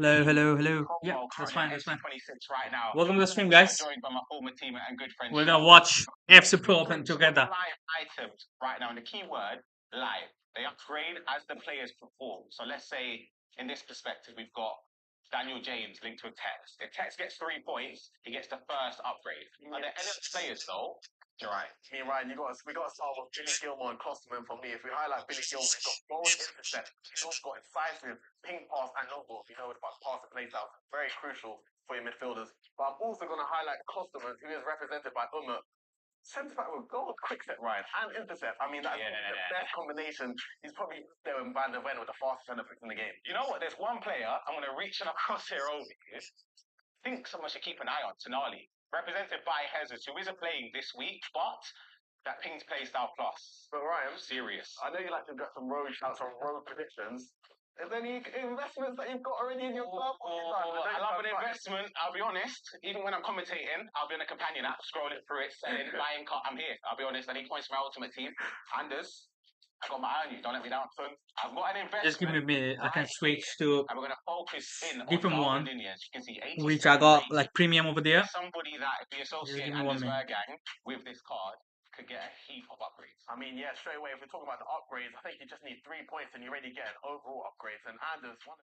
Hello, hello, hello. Yeah, Cromwell that's currently fine, on that's fine. 26 right now. Welcome to the stream, I'm guys. joined by my former teammate and good friend We're gonna Sean. watch FC Pro Open Groups of together. live items right now, and the key word live. They upgrade as the players perform. So let's say in this perspective, we've got Daniel James linked to a Tekkz. If Tekkz gets 3 points, he gets the first upgrade. Are there any other players though? You're right. Me and Ryan, we got to start with Billy Gilmore and Klosterman for me. If we highlight Billy Gilmore, he's got goal intercept, he's also got incisive, ping pass, and no ball. You know, it's about pass and plays out. Very crucial for your midfielders. But I'm also going to highlight Klosterman, who is represented by Umut. Centre back with goal, quick set, Ryan, and intercept. I mean, that's the best combination. He's probably there with Van der Ven with the fastest centre backs in the game. You know what? There's one player I'm going to reach across here over here. I think someone should keep an eye on Tonali, represented by Jesus, who isn't playing this week, but that ping's play style plus. But Ryan, serious. I know you like to get some road shouts, some road predictions. Is there any investments that you've got already in your club? I love an investment. I'll be honest. Even when I'm commentating, I'll be on a companion app, scrolling through it, saying, buying car. I'm here. I'll be honest. I need points for my ultimate team. Anders, I got my eye on you. Don't let me down. So I've got an investment. Just give me a minute. I can switch to And we're going to focus in on different one, Darwin Nunez. You can see 87 which I got rating. like premium over there. Somebody that, if we Just associate give me 1 Anders minute. Verjgang with this card, could get a heap of upgrades. I mean, yeah, straight away, if we're talking about the upgrades, I think you just need 3 points and you're ready to get an overall upgrades. And Anders, one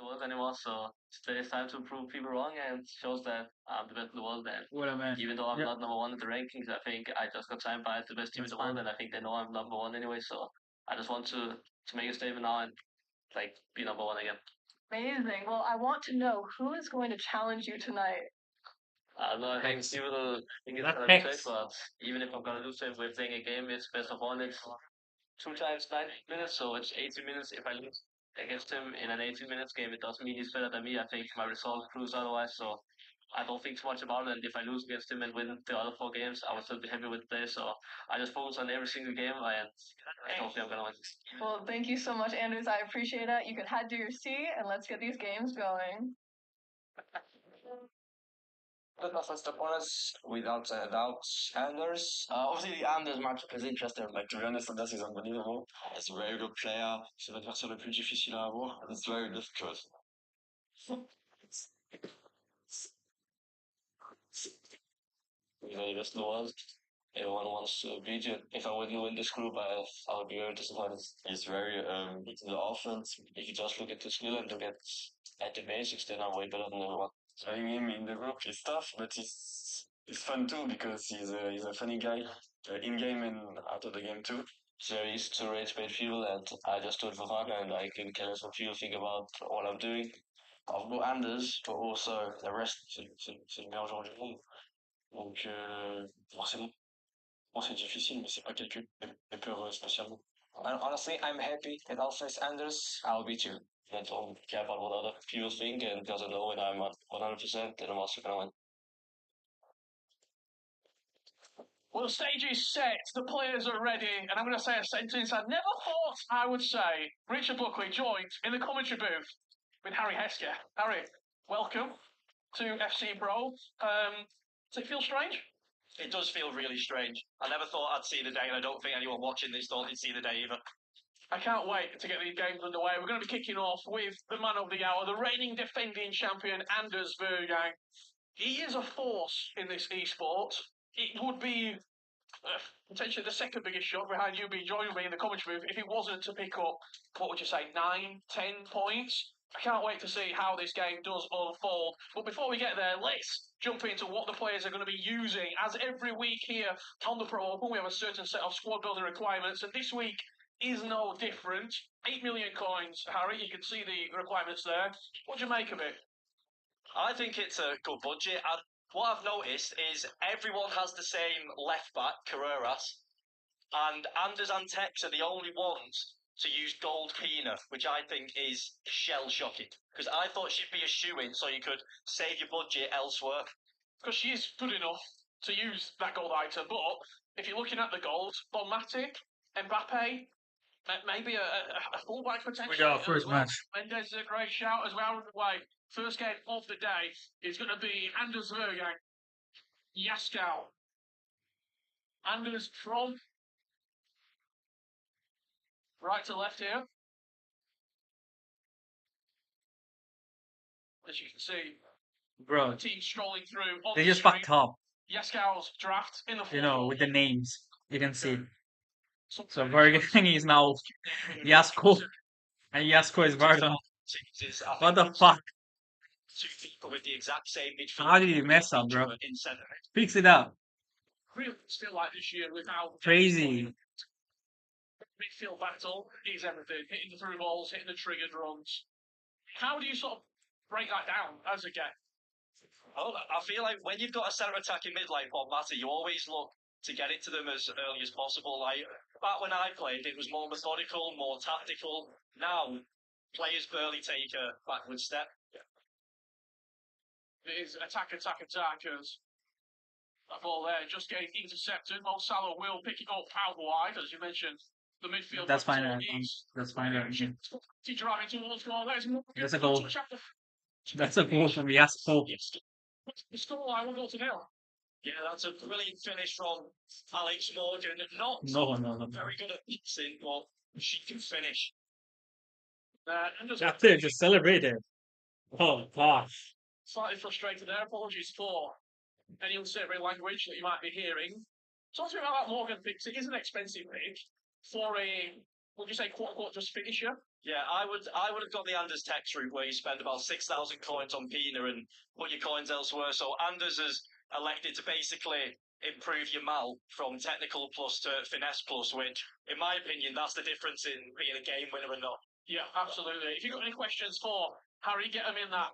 the world anymore. So it's time to prove people wrong and shows that I'm the best in the world. And What a man. even though I'm Yep. not number one in the rankings, I think I just got signed by the best team in That's the world, fine. and I think they know I'm number one anyway. So I just want to make a statement now and like be number one again. Amazing. Well, I want to know who is going to challenge you tonight. I don't know. I think people think it's That's gonna be Tekkz. safe, but even if I'm gonna lose, if we're playing a game, it's best of one. It's 2 times 90 minutes, so it's 80 minutes. If I lose against him in an 80 minutes game, it doesn't mean he's better than me. I think my result proves otherwise. So I don't think too much about it. And if I lose against him and win the other 4 games, I will still be happy with the play. So I just focus on every single game, and hopefully I'm gonna win. Well, thank you so much, Anders. I appreciate it. You can head to your seat and let's get these games going. The first opponents, without a doubt, Anders. Obviously, the Anders match is interesting. Like, to be honest, Anders is unbelievable. He's a very good player. C'est l'adversaire le plus difficile à avoir. It's very difficult. He's the best in the world. Everyone wants to beat you. If I wouldn't win this group, I would be very disappointed. He's very good in the offense. If you just look at the skill and look at the basics, then I'm way better than everyone. Having him in the group is tough, but it's fun too because he's a funny guy in game and out of the game too. It's very easy to rage bait people, and I just do it for fun, and I can care less what people think about what I'm doing. I've got Anders, but also the rest, c'est le meilleur joueur du monde. Donc, forcément, bon, c'est difficile, mais c'est pas quelqu'un qui fait peur spécialement. Honestly, I'm happy. It also is Anders. I'll beat you. I don't care about what other people think, and because I know when I'm at 100%, then I'm also gonna win. Well, the stage is set, the players are ready, and I'm going to say a sentence I never thought I would say. Richard Buckley joined in the commentary booth with Harry Hesker. Harry, welcome to FC Pro. Does it feel strange? It does feel really strange. I never thought I'd see the day, and I don't think anyone watching this thought they'd see the day either. I can't wait to get these games underway. We're going to be kicking off with the man of the hour, the reigning defending champion, Anders Verjgang. He is a force in this esport. It would be potentially the second biggest shot behind you being joining me in the commentary booth if it wasn't to pick up, what would you say, 9, 10 points? I can't wait to see how this game does unfold. But before we get there, let's jump into what the players are going to be using. As every week here on the Pro Open, we have a certain set of squad building requirements, and this week is no different. 8 million coins, Harry. You can see the requirements there. What do you make of it? I think it's a good budget. What I've noticed is everyone has the same left back, Carreras, and Anders and Tekkz are the only ones to use gold Pina, which I think is shell-shocking. Because I thought she'd be a shoe-in so you could save your budget elsewhere. Because she is good enough to use that gold item, but if you're looking at the gold, Bonmati, Mbappe, maybe a fullback potential. We got our first match. Mendes is a great shout as well. Way. First game of the day is going to be Anders Verjgang, Yaskow. Anders from right to left here. As you can see, Bro, the team strolling through on they the just screen. fucked up, Yaskow's draft in the you know, with the fourth. names. You can see. So Verjgang is now Yasko, and Yasko is Verjgang. What the fuck? Two people with the exact same midfield. How did you mess up, bro? In centre. Fix it up. Really still like this year without Crazy. midfield battle is everything. Hitting the through balls, hitting the triggered runs. How do you sort of break that down as a game? Oh, I feel like when you've got a centre attacking mid like Bonmati, you always look to get it to them as early as possible. Like back when I played, it was more methodical, more tactical. Now, players barely take a backward step. It is attack, as that ball there just getting intercepted. Mo Salah will pick it up out wide, as you mentioned. The midfield. That's fine. That's fine. Driving towards goal. That's a goal. That's a goal from Yasko. The scoreline will go to 0. Yeah, that's a brilliant finish from Alex Morgan. Not No. very good at mixing, but she can finish. That's it. Just celebrate it. Oh gosh. Slightly frustrated there. Apologies for any unsavory language that you might be hearing. Talk to me about that Morgan pick. It is an expensive pick for a, would you say, quote-unquote, just finisher? Yeah, I would have got the Anders Tekkz route where you spend about 6,000 coins on Pina and put your coins elsewhere. So Anders has elected to basically improve your mal from technical plus to finesse plus, which, in my opinion, that's the difference in being a game winner or not. Yeah, absolutely. If you've got any questions for Harry, get them in that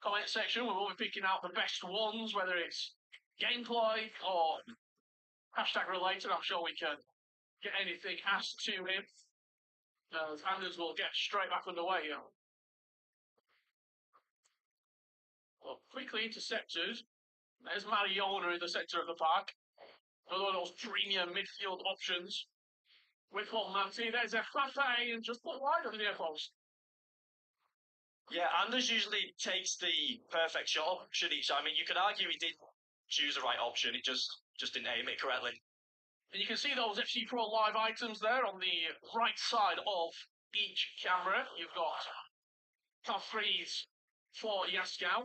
comment section. We will be picking out the best ones, whether it's gameplay or hashtag related. I'm sure we can get anything asked to him. Anders will get straight back underway here. Well, quickly intercepted. There's Mariona in the centre of the park. Another of those premium midfield options. With Bonmati, there's a Fafe and just put wide of the near post. Yeah, Anders usually takes the perfect shot option each time. I mean, you could argue he didn't choose the right option. He just didn't aim it correctly. And you can see those FC Pro Live items there on the right side of each camera. You've got top freeze for Yaskow.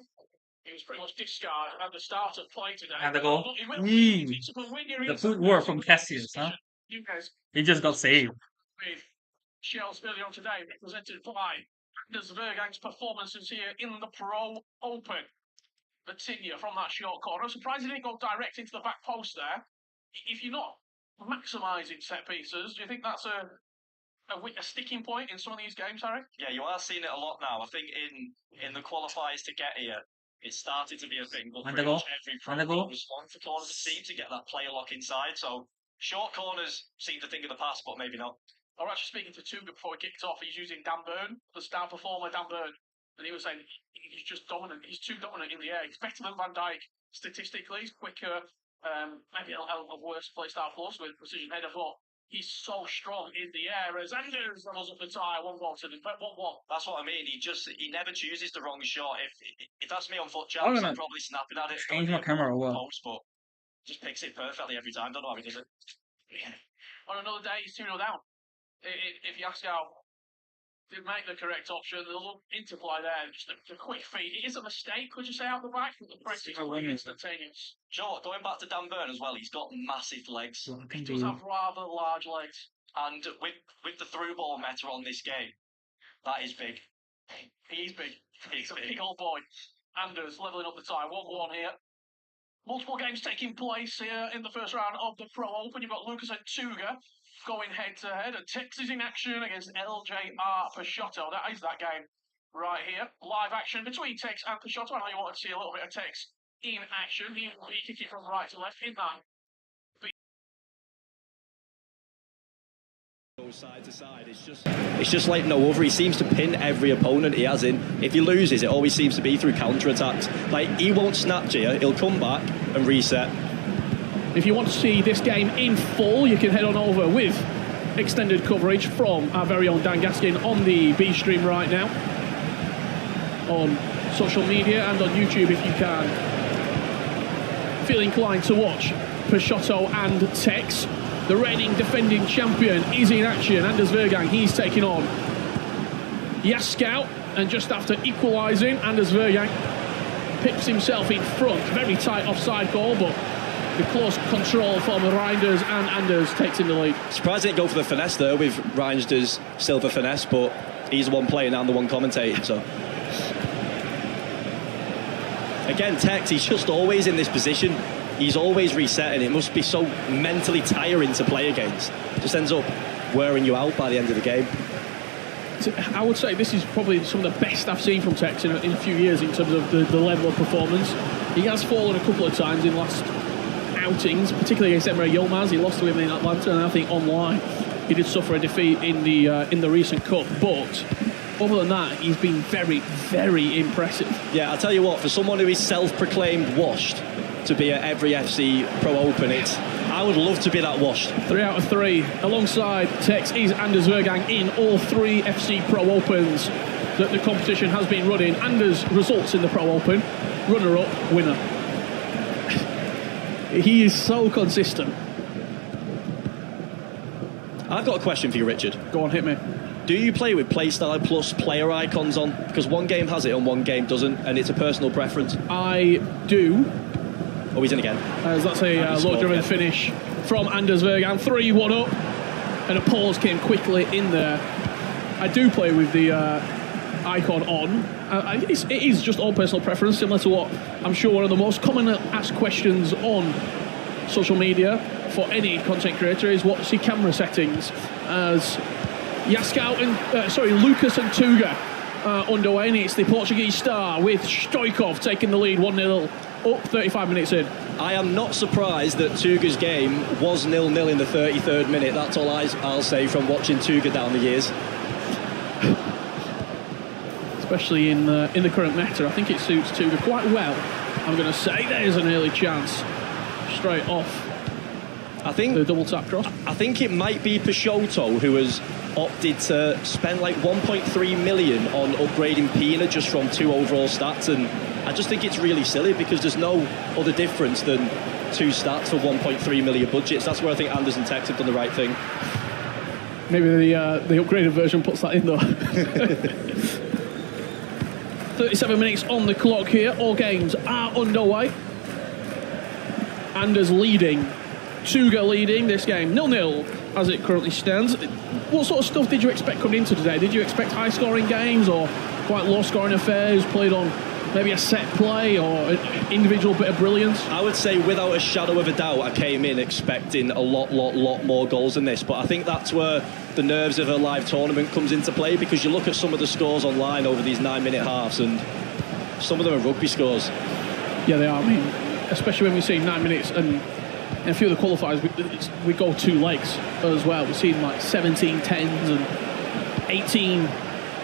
He was pretty much discarded at the start of play today. And the goal. The footwork from Cassius, huh? You guys. He just got saved. With Shells earlier on today, represented by Anders Verjang's performances here in the Pro Open. The Tinya from that short corner. Surprised he didn't go direct into the back post there. If you're not maximising set pieces, do you think that's a sticking point in some of these games, Harry? Yeah, you are seeing it a lot now. I think in the qualifiers to get here, it started to be a thing. But pretty much every pro was one for corners seem to get that player lock inside. So short corners seem to think of the past, but maybe not. I was actually speaking to Tuga before we kicked off. He's using Dan Burn, the star performer Dan Burn, and he was saying he's just dominant. He's too dominant in the air. He's better than Van Dijk statistically. He's quicker, maybe a worse play style plus with precision header, but he's so strong in the air. As Anders levels up the tyre, 1-1 to the 1-1. That's what I mean. He never chooses the wrong shot. If that's me on foot jumps, I'm probably snapping at it. Change my camera or what? Post, but just picks it perfectly every time. Don't know how he does it. On another day, he's 2-0 down. If Yaskau did make the correct option, the little interplay there, just a quick feed. It is a mistake, could you say, out the back? The press is instantaneous. Do you know what? Going back to Dan Burn as well, he's got massive legs. He does have rather large legs. And with the through ball meta on this game, that is big. He is big. He's a big old boy. Anders levelling up the tie. 1-1 here. Multiple games taking place here in the first round of the Pro Open. You've got Lucas and Tuga going head-to-head, and Tekkz is in action against LJR Peixoto. That is that game right here. Live action between Tekkz and Peixoto. I know you wanted to see a little bit of Tekkz in action. He kicked it from right to left in that. Side to side, it's just like no other. He seems to pin every opponent he has in. If he loses, it always seems to be through counter-attacks. Like, he won't snap to you, he'll come back and reset. If you want to see this game in full, you can head on over with extended coverage from our very own Dan Gaskin on the B stream right now, on social media and on YouTube if you can feel inclined to watch Peixoto and Tekkz. The reigning defending champion is in action. Anders Verjgang, he's taking on Yaskau, and just after equalising, Anders Verjgang pips himself in front. Very tight offside goal, but the close control from Reinders, and Anders takes in the lead. Surprised he didn't go for the finesse there with Reinders' silver finesse, but he's the one playing and the one commentating, so. Again, Tekkz, he's just always in this position. He's always resetting. It must be so mentally tiring to play against. Just ends up wearing you out by the end of the game. I would say this is probably some of the best I've seen from Tekkz in a few years in terms of the level of performance. He has fallen a couple of times in last outings, particularly against Emre Yilmaz. He lost to him in Atlanta, and I think online he did suffer a defeat in the recent cup. But other than that, he's been very, very impressive. Yeah, I'll tell you what, for someone who is self-proclaimed washed to be at every FC Pro Open, I would love to be that washed. 3 out of 3. Alongside Tekkz is Anders Verjgang in all 3 FC Pro Opens that the competition has been running. Anders results in the Pro Open, runner-up, winner. He is so consistent. I've got a question for you, Richard. Go on, hit me. Do you play with Playstyle plus player icons on? Because one game has it and one game doesn't, and it's a personal preference. I do. Oh, he's in again. As that's a low-driven finish from Anders Verjgang. 3-1 up, and a pause came quickly in there. I do play with the icon on. It is just all personal preference, similar to what I'm sure one of the most common asked questions on social media for any content creator is what's your camera settings. As Yaskau and Lucas and Tuga underway, and it's the Portuguese star with Stoichkov taking the lead 1-0 up 35 minutes in. I am not surprised that Tuga's game was 0-0 in the 33rd minute. That's all I'll say from watching Tuga down the years. Especially in the current meta, I think it suits Tuga quite well. I'm going to say there's an early chance straight off. I think the double tap cross. I think it might be Peixoto who has opted to spend like 1.3 million on upgrading Pina just from 2 overall stats, and I just think it's really silly because there's no other difference than 2 stats for 1.3 million budgets. That's where I think Anders and Tekkz have done the right thing. Maybe the upgraded version puts that in though. 37 minutes on the clock here. All games are underway. Anders leading. Tuga leading this game 0-0 as it currently stands. What sort of stuff did you expect coming into today? Did you expect high-scoring games or quite low-scoring affairs played on maybe a set play or an individual bit of brilliance? I would say without a shadow of a doubt I came in expecting a lot more goals than this, but I think that's where the nerves of a live tournament comes into play, because you look at some of the scores online over these 9-minute halves and some of them are rugby scores. Yeah, they are. I mean, especially when we see 9 minutes and in a few of the qualifiers, we go 2 legs as well. We've seen like 17 10s and 18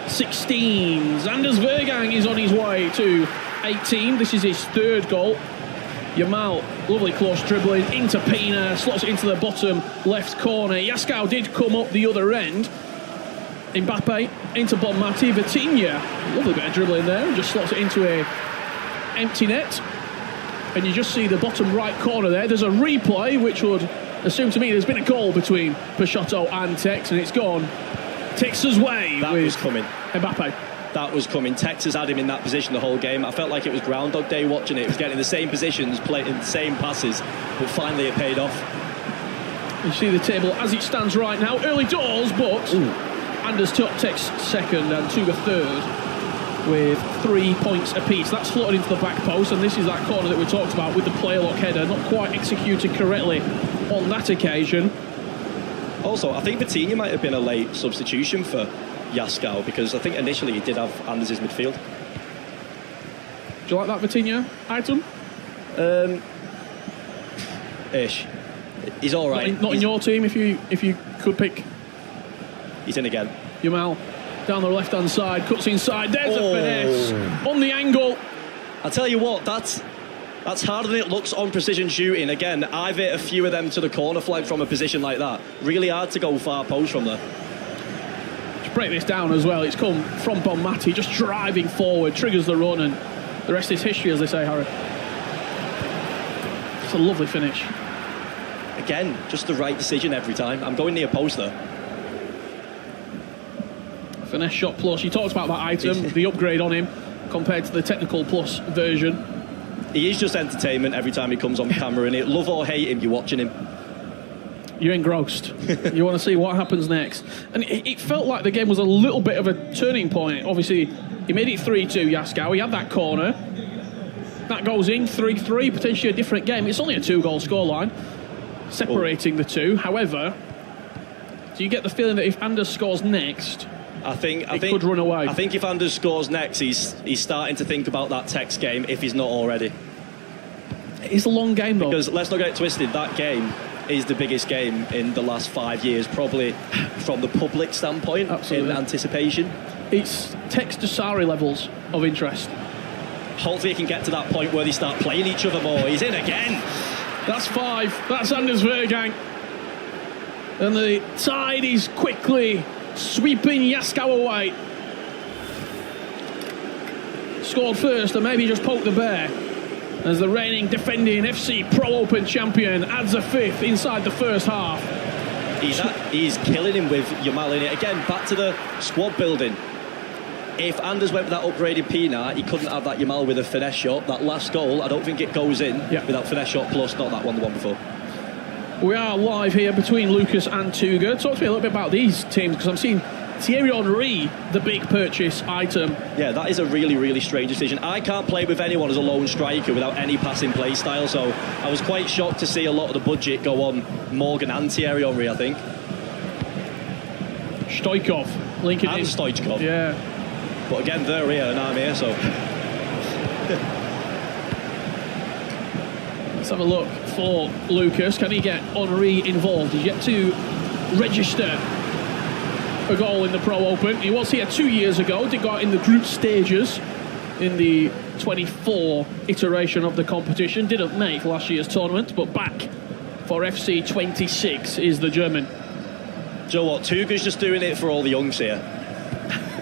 16s. Anders Verjgang is on his way to 18. This is his 3rd goal. Yamal, lovely close dribbling into Pina, slots it into the bottom left corner. Yaskau did come up the other end. Mbappe into Bonmati. Vitinha, lovely bit of dribbling there, and just slots it into a empty net. And you just see the bottom right corner there. There's a replay, which would assume to me there's been a goal between Peixoto and Tekkz, and it's gone Tekkz's way. That was coming. Mbappe. That was coming. Tekkz has had him in that position the whole game. I felt like it was Groundhog Day watching it. It was getting the same positions, playing the same passes, but finally it paid off. You see the table as it stands right now. Early doors, but Anders took Tekkz 2nd and Tuga 3rd with 3 points apiece. That's floated into the back post, and this is that corner that we talked about with the player lock header. Not quite executed correctly on that occasion. Also, I think Vitinha might have been a late substitution for Yaskau, because I think initially he did have Anders' midfield. Do you like that Vitinha item? Ish. He's all right. Not in your team if you could pick. He's in again. Yamal down the left-hand side, cuts inside. There's a finesse on the angle. I tell you what, that's harder than it looks on precision shooting. Again, I've hit a few of them to the corner flag from a position like that. Really hard to go far post from there. To break this down as well, it's come from Bonmati, just driving forward, triggers the run, and the rest is history, as they say, Harry. It's a lovely finish. Again, just the right decision every time. I'm going near post there. Finesse shot plus. You talked about that item, the upgrade on him compared to the technical plus version. He is just entertainment every time he comes on camera, and love or hate him, you're watching him. You're engrossed. You want to see what happens next. And it felt like the game was a little bit of a turning point. Obviously, he made it 3-2, Yaskau. He had that corner. That goes in, 3-3, potentially a different game. It's only a 2-goal scoreline, separating the two. However, do you get the feeling that if Anders scores next, I think could run away? I think if Anders scores next, he's starting to think about that Tekkz game, if he's not already. It's a long game, though. Because let's not get it twisted, that game is the biggest game in the last 5 years, probably from the public standpoint. Absolutely. In anticipation. It's Tekkz to Sarri levels of interest. Hopefully he can get to that point where they start playing each other more. He's in again. That's 5. That's Anders Verjgang. And the tide is quickly sweeping Yaskau away. Scored first and maybe just poked the bear, as the reigning defending FC Pro Open champion adds a 5th inside the first half. He's killing him with Yamal in it. Again, back to the squad building. If Anders went with that upgraded Pina, he couldn't have that Yamal with a finesse shot. That last goal, I don't think it goes in without finesse shot plus, not that one, the one before. We are live here between Lucas and Tuga. Talk to me a little bit about these teams, because I'm seeing Thierry Henry, the big purchase item. Yeah, that is a really, really strange decision. I can't play with anyone as a lone striker without any passing play style, so I was quite shocked to see a lot of the budget go on Morgan and Thierry Henry, I think. Stoichkov linking in. Stoichkov. Yeah. But again, they're here and I'm here, so... Let's have a look for Lucas. Can he get Henry involved? He's yet to register a goal in the Pro Open. He was here 2 years ago, did go out in the group stages in the 24 iteration of the competition. Didn't make last year's tournament, but back for FC 26 is the German. Do you know what? Tuga's just doing it for all the youngs here.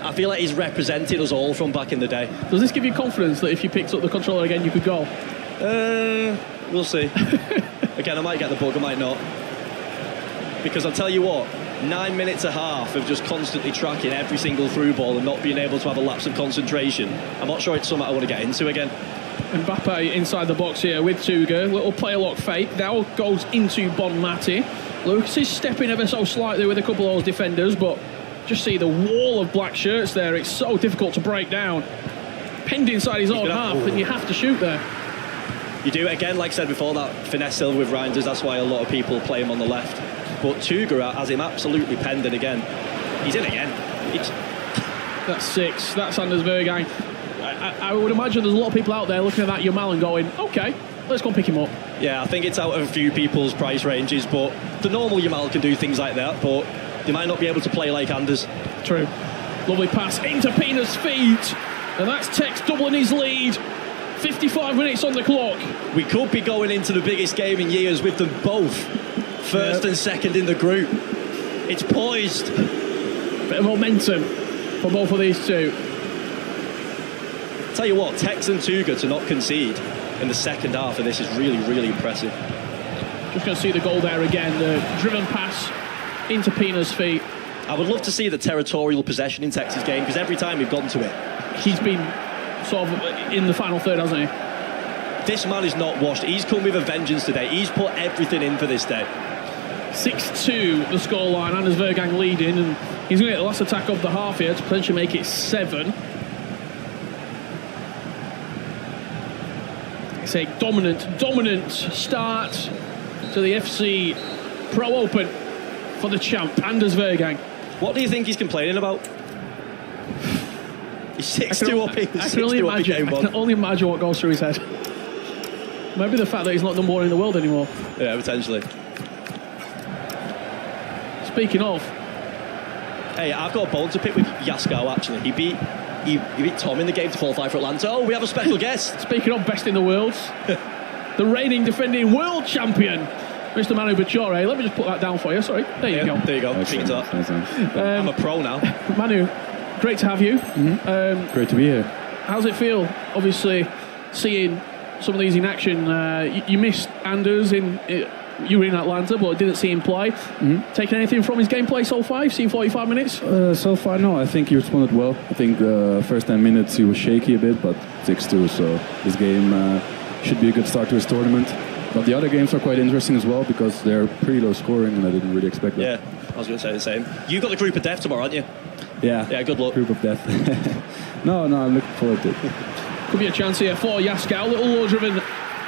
I feel like he's represented us all from back in the day. Does this give you confidence that if you picked up the controller again, you could go? We'll see. Again, I might get the bug, I might not. Because I'll tell you what, 9 minutes a half of just constantly tracking every single through ball and not being able to have a lapse of concentration, I'm not sure it's something I want to get into again. Mbappe inside the box here with Tuga. Little player lock fake. Now goes into Bonmati. Lucas is stepping ever so slightly with a couple of those defenders, but just see the wall of black shirts there. It's so difficult to break down. Penned inside his own half, and you have to shoot there. You do, again, like I said before, that finesse silver with Reinders, that's why a lot of people play him on the left. But Tuga has him absolutely penned in again. He's in again. That's 6. That's Anders Verjgang. I would imagine there's a lot of people out there looking at that Yamal and going, OK, let's go and pick him up. Yeah, I think it's out of a few people's price ranges, but the normal Yamal can do things like that, but they might not be able to play like Anders. True. Lovely pass into Pina's feet, and that's Tekkz doubling his lead. 55 minutes on the clock. We could be going into the biggest game in years with them both first and second in the group. It's poised. Bit of momentum for both of these two. Tell you what, Tekkz and Tuga to not concede in the second half of this is really, really impressive. Just going to see the goal there again. The driven pass into Pina's feet. I would love to see the territorial possession in Tekkz's game, because every time we've gone to it, he's been sort of in the final third, hasn't he? This man is not washed. He's come with a vengeance today. He's put everything in for this day. 6-2 the scoreline. Anders Verjgang leading, and he's going to get the last attack of the half here to potentially make it 7. It's a dominant start to the FC Pro Open for the champ, Anders Verjgang. What do you think he's complaining about? He's 6-2 up. I can only imagine what goes through his head. Maybe the fact that he's not number 1 in the world anymore. Yeah, potentially. Speaking of, hey, I've got a bone to pick with Yaskau, actually. He beat Tom in the game to qualify for Atlanta. Oh, we have a special guest. Speaking of best in the world, the reigning defending world champion, Mr. Manu Bachore. Let me just put that down for you. Sorry. There you go. There you go. I'm a pro now. Manu, great to have you. Great to be here. How's it feel, obviously, seeing some of these in action? You missed Anders you were in Atlanta, but didn't see him play. Taking anything from his gameplay so far? You've seen 45 minutes? So far, no. I think he responded well. I think the first 10 minutes he was shaky a bit, but 6-2, so this game should be a good start to his tournament. But the other games are quite interesting as well, because they're pretty low scoring, and I didn't really expect that. Yeah, I was going to say the same. You've got the group of death tomorrow, aren't you? Yeah. Yeah, good luck. Group of death. No, I'm looking forward to it. Could be a chance here for Yaskau. Little low-driven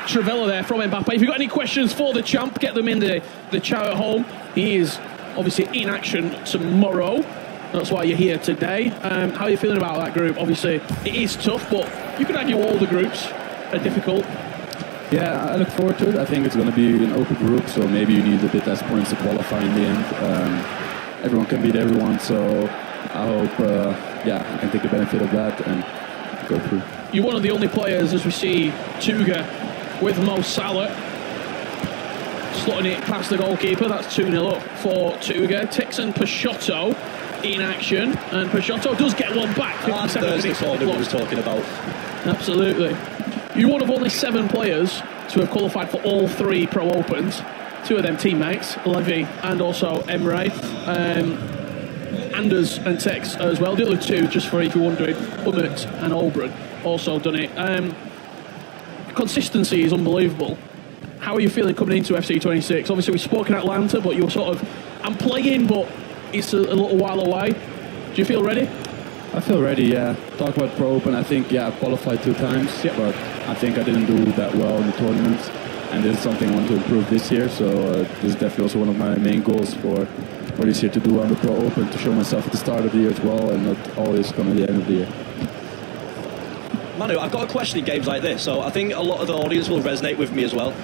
Trivella there from Mbappe. If you've got any questions for the champ, get them in the chat at home. He is obviously in action tomorrow. That's why you're here today. How are you feeling about that group? Obviously, it is tough, but you could argue all the groups are difficult. Yeah, I look forward to it. I think it's going to be an open group, so maybe you need a bit less points to qualify in the end. Everyone can beat everyone, so I hope, I can take the benefit of that and go through. You're one of the only players, as we see Tuga with Mo Salah slotting it past the goalkeeper. That's 2-0 up for Tuga. Tekkz and Peixoto in action, and Peixoto does get one back. 57 minutes on the clock. Was talking about. Absolutely. You're one of only 7 players to have qualified for all 3 Pro Opens. 2 of them teammates, Levy and also Emre. Anders and Tekkz as well. The other 2, just for if you're wondering, Ummert and Oberon also done it. Consistency is unbelievable. How are you feeling coming into FC26? Obviously, we spoke in Atlanta, but you were sort of, I'm playing, but it's a little while away. Do you feel ready? I feel ready, yeah. Talk about Pro Open, I think, I qualified 2 times, but I think I didn't do that well in the tournaments, and this is something I want to improve this year, so this is definitely also one of my main goals for this year, to do on the Pro Open, to show myself at the start of the year as well, and not always come at the end of the year. Manu, I've got a question in games like this, so I think a lot of the audience will resonate with me as well.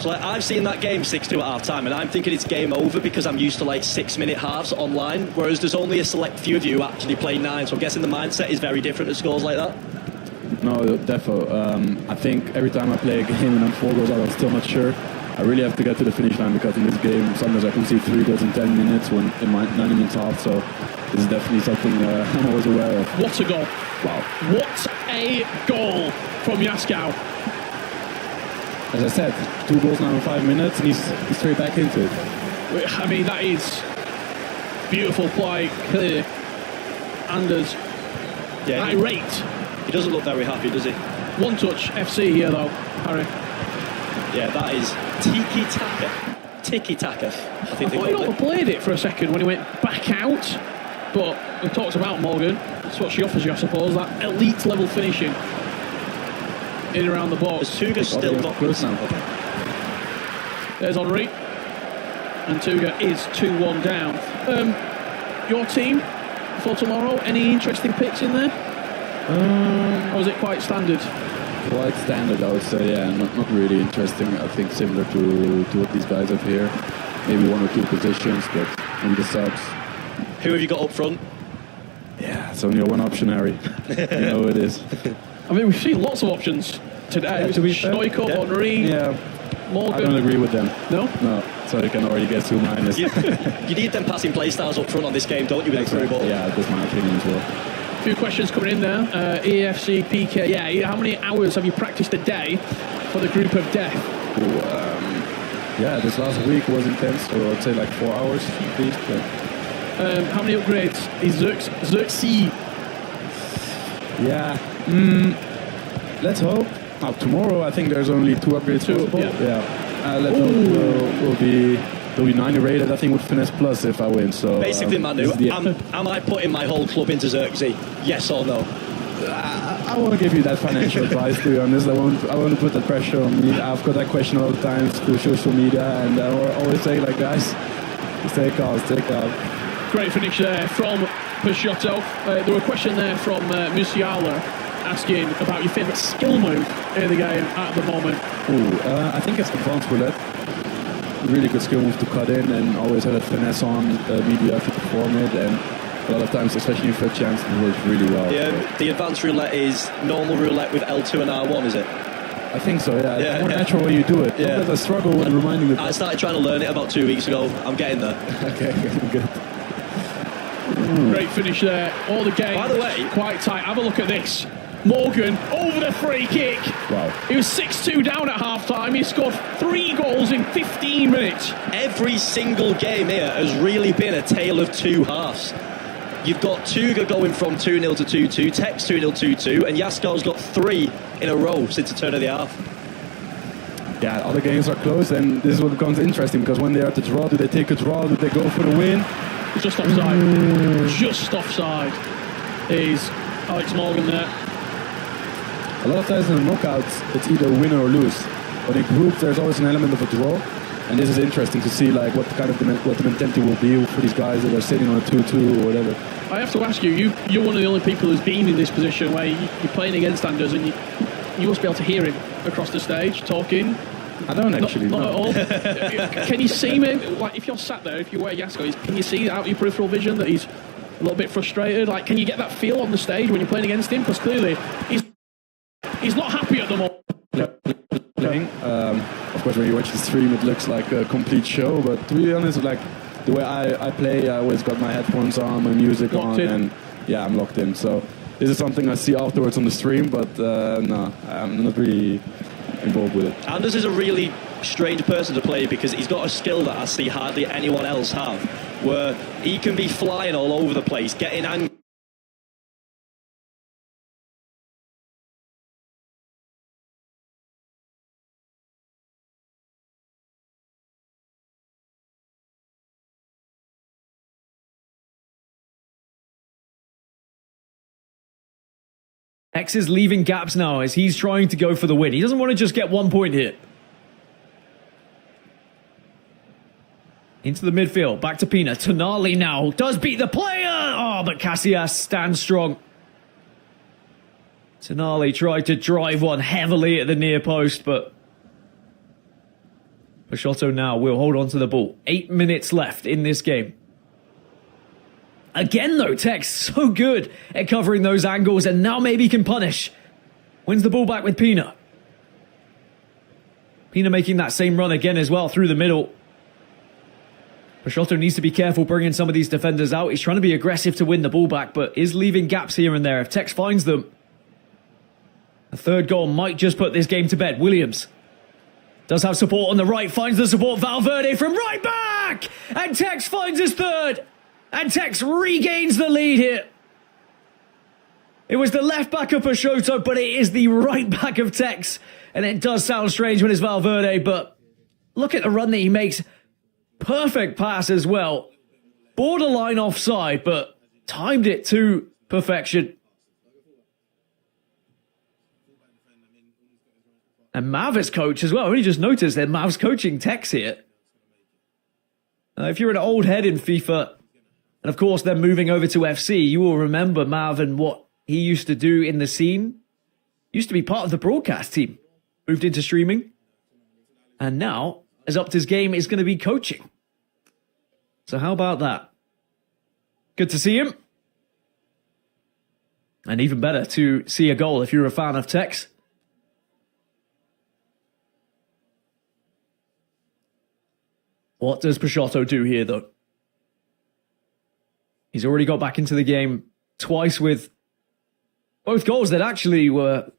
So I've seen that game 6-2 at half-time, and I'm thinking it's game over because I'm used to 6-minute halves online, whereas there's only a select few of you actually play 9, so I'm guessing the mindset is very different at scores like that. No, defo. I think every time I play a game and I'm 4 goals out, I'm still not sure. I really have to get to the finish line, because in this game sometimes I can see 3 goals in 10 minutes when in my 90 minutes half, so this is definitely something I'm always aware of. What a goal. Wow. What a goal from Yaskau. As I said, 2 goals now in 5 minutes, and he's straight back into it. I mean, that is beautiful play. Clearly, Anders irate. He doesn't look very happy, does he? One touch FC here, though, Harry. Yeah, that is tiki-taka. Tiki-taka, I think they he overplayed it for a second when he went back out. But we talked about Morgan. That's what she offers you, I suppose, that elite level finishing in and around the box. Tuga's still not close now. There's Henri. And Tuga is 2-1 down. Your team for tomorrow, any interesting picks in there? Or is it quite standard? quite standard, I would say. Yeah, not really interesting. I think similar to what these guys have here. Maybe one or two positions, but maybe the subs. Who have you got up front? Yeah, it's only one option, Harry. You know it is. I mean, we've seen lots of options today. To be fair, Stoico, yeah. Henry, Yeah, Morgan. I don't agree with them. No? No, so they can already get 2 minus. You need them passing play styles up front on this game, don't you, with the through ball? Yeah, that's my opinion as well. A few questions coming in there. EFC, PK, yeah. How many hours have you practiced a day for the group of death? Yeah, this last week was intense, so I'd say like 4 hours at least. Yeah. How many upgrades is Xerxes? Yeah, let's hope. Now, tomorrow, I think there's only 2 upgrades possible. Yeah. Let's hope there'll be 90 rated, I think, with Finesse Plus if I win. So basically, Manu, am I putting my whole club into Xerxes? Yes or no? I won't give you that financial advice, to be honest. I won't put that pressure on me. I've got that question all the time through social media, and I always say, like, guys, stay calm, stay calm. Great finish there from Peixoto. There were a question there from Musiala asking about your favourite skill move in the game at the moment. I think it's advanced roulette. Really good skill move to cut in and always have that finesse on media to perform it, and a lot of times, especially in third chance, it works really well. Yeah, the advanced roulette is normal roulette with L2 and R1, is it? I think so, yeah. It's more natural when you do it. Yeah. There's a struggle with reminding me. I started trying to learn it about 2 weeks ago. I'm getting there. Okay, good. Great finish there. All the game. By the way, quite tight. Have a look at this. Morgan over the free kick. Wow. He was 6-2 down at half-time. He scored 3 goals in 15 minutes. Every single game here has really been a tale of 2 halves. You've got Tuga going from 2-0 to 2-2, Tekkz 2-0, 2-2, and Jasko's got 3 in a row since the turn of the half. Yeah, other games are close, and this is what becomes interesting, because when they're at the draw, do they take a draw? Do they go for the win? Just offside. Just offside is Alex Morgan there. A lot of times in the knockouts, it's either win or lose. But in groups, there's always an element of a draw. And this is interesting to see, like, what the mentality will be for these guys that are sitting on a 2-2 or whatever. I have to ask you, you're one of the only people who's been in this position where you're playing against Anders, and you must be able to hear him across the stage talking. I don't actually. Not at all. Can you see him? Like, if you're sat there, if you're where Jasko is, can you see out of your peripheral vision that he's a little bit frustrated? Like, can you get that feel on the stage when you're playing against him? Because clearly, he's not happy at the moment. Playing. Of course, when you watch the stream, it looks like a complete show. But to be honest, like the way I play, I always got my headphones on, my music locked on, in. and yeah, I'm locked in. So this is something I see afterwards on the stream, but no, I'm not really involved with it. Anders is a really strange person to play because he's got a skill that I see hardly anyone else have, where he can be flying all over the place, getting angry. Tekkz is leaving gaps now as he's trying to go for the win. He doesn't want to just get 1 point here. Into the midfield, back to Pina. Tonali now does beat the player. Oh, but Casillas stands strong. Tonali tried to drive one heavily at the near post, but Peixoto now will hold on to the ball. 8 minutes left in this game. Again, though, Tekkz so good at covering those angles, and now maybe can punish. Wins the ball back with Pina. Pina making that same run again as well through the middle. Peixoto needs to be careful bringing some of these defenders out. He's trying to be aggressive to win the ball back, but is leaving gaps here and there. If Tekkz finds them, a third goal might just put this game to bed. Williams does have support on the right, finds the support. Valverde from right back! And Tekkz finds his third! And Tekkz regains the lead here. It was the left back of Peixoto, but it is the right back of Tekkz. And it does sound strange when it's Valverde, but look at the run that he makes. Perfect pass as well. Borderline offside, but timed it to perfection. And Mav is coach as well. I only just noticed that Mav's coaching Tekkz here. If you're an old head in FIFA, and of course, they're moving over to FC. You will remember Mav and what he used to do in the scene. used to be part of the broadcast team, moved into streaming, and now has upped his game, is going to be coaching. So how about that? Good to see him. And even better to see a goal if you're a fan of Tekkz. What does Peixoto do here, though? He's already got back into the game twice with both goals that actually were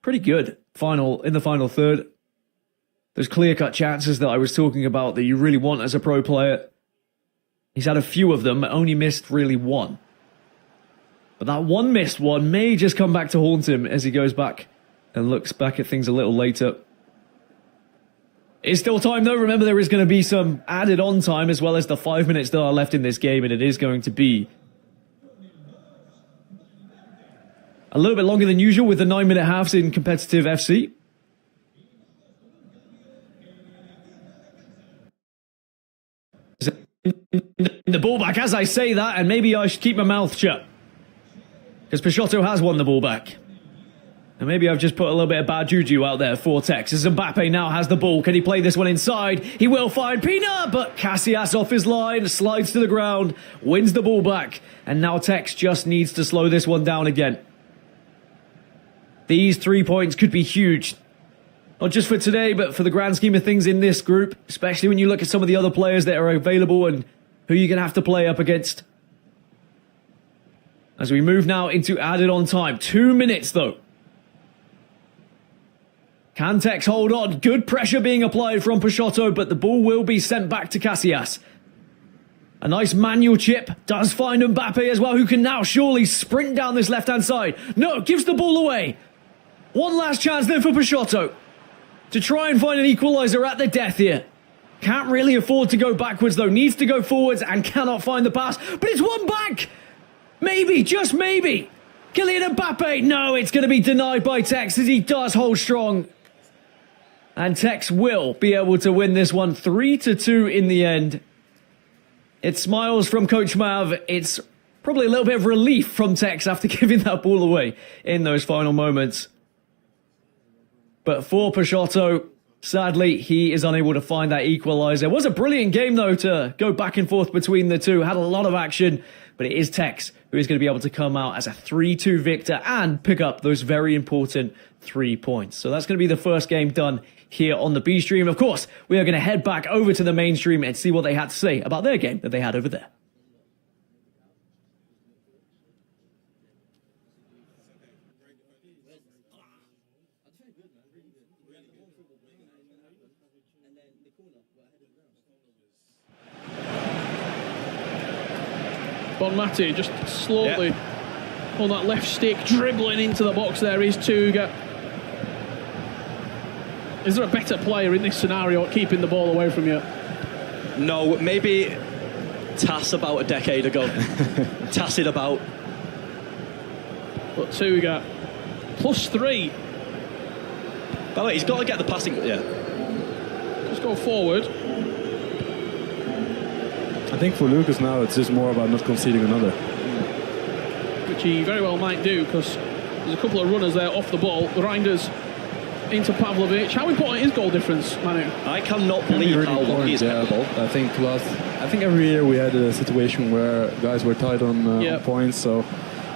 pretty good in the final third. Those clear-cut chances that I was talking about that you really want as a pro player. He's had a few of them, only missed really one. But that one missed one may just come back to haunt him as he goes back and looks back at things a little later. It's still time though. Remember, there is going to be some added on time as well as the 5 minutes that are left in this game, and it is going to be a little bit longer than usual with the 9-minute halves in competitive FC. The ball back as I say that, and maybe I should keep my mouth shut because Peixoto has won the ball back. And maybe I've just put a little bit of bad juju out there for Tekkz. As Mbappe now has the ball. Can he play this one inside? He will find Pina, but Casillas off his line, slides to the ground, wins the ball back. And now Tekkz just needs to slow this one down again. These 3 points could be huge. Not just for today, but for the grand scheme of things in this group. Especially when you look at some of the other players that are available and who you're going to have to play up against. As we move now into added on time. 2 minutes though. Can Tekkz hold on? Good pressure being applied from Peixoto, but the ball will be sent back to Casillas. A nice manual chip. Does find Mbappe as well, who can now surely sprint down this left-hand side. No, gives the ball away. One last chance then for Peixoto to try and find an equaliser at the death here. Can't really afford to go backwards though. Needs to go forwards and cannot find the pass. But it's one back. Maybe, just maybe. Kylian Mbappe. No, it's going to be denied by Tekkz as he does hold strong. And Tekkz will be able to win this one 3-2 in the end. It's smiles from Coach Mav. It's probably a little bit of relief from Tekkz after giving that ball away in those final moments. But for Peixoto, sadly, he is unable to find that equaliser. It was a brilliant game, though, to go back and forth between the two. Had a lot of action, but it is Tekkz who is going to be able to come out as a 3-2 victor and pick up those very important 3 points. So that's going to be the first game done here on the B stream. Of course, we are going to head back over to the main stream and see what they had to say about their game that they had over there. Bonmati just slowly on that left stick, dribbling into the box. There is Tuga. Is there a better player in this scenario at keeping the ball away from you? No, maybe Tass about a decade ago. Tass it about. But Tuga, +3. By the way, he's got to get the passing. Yeah. Just go forward. I think for Lucas now, it's just more about not conceding another. Which he very well might do, because there's a couple of runners there off the ball. Reinders into Pavlovic. How important is goal difference, Manu? I cannot believe how long he's got the ball. I think every year we had a situation where guys were tied on points, so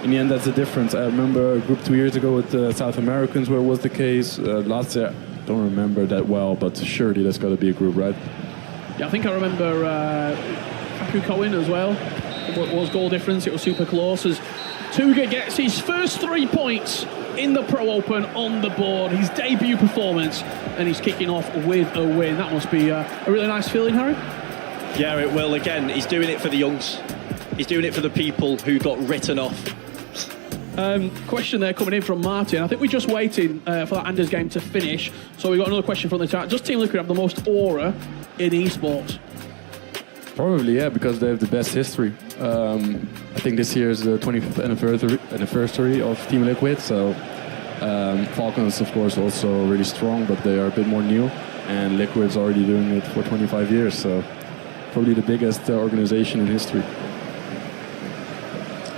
in the end that's the difference. I remember a group 2 years ago with the South Americans where it was the case. Last year, I don't remember that well, but surely that's got to be a group, right? Yeah, I think I remember Kaku Cohen as well. What was goal difference? It was super close as Tuga gets his first 3 points in the Pro Open on the board. His debut performance, and he's kicking off with a win. That must be a really nice feeling, Harry. Yeah, it will. Again, he's doing it for the youngs. He's doing it for the people who got written off. Question there coming in from Martin. I think we're just waiting for that Anders game to finish. So we've got another question from the chat. Does Team Liquid have the most aura in esports? Probably, yeah, because they have the best history. I think this year is the 25th anniversary of Team Liquid, so Falcons, of course, also really strong, but they are a bit more new, and Liquid's already doing it for 25 years, so probably the biggest organization in history.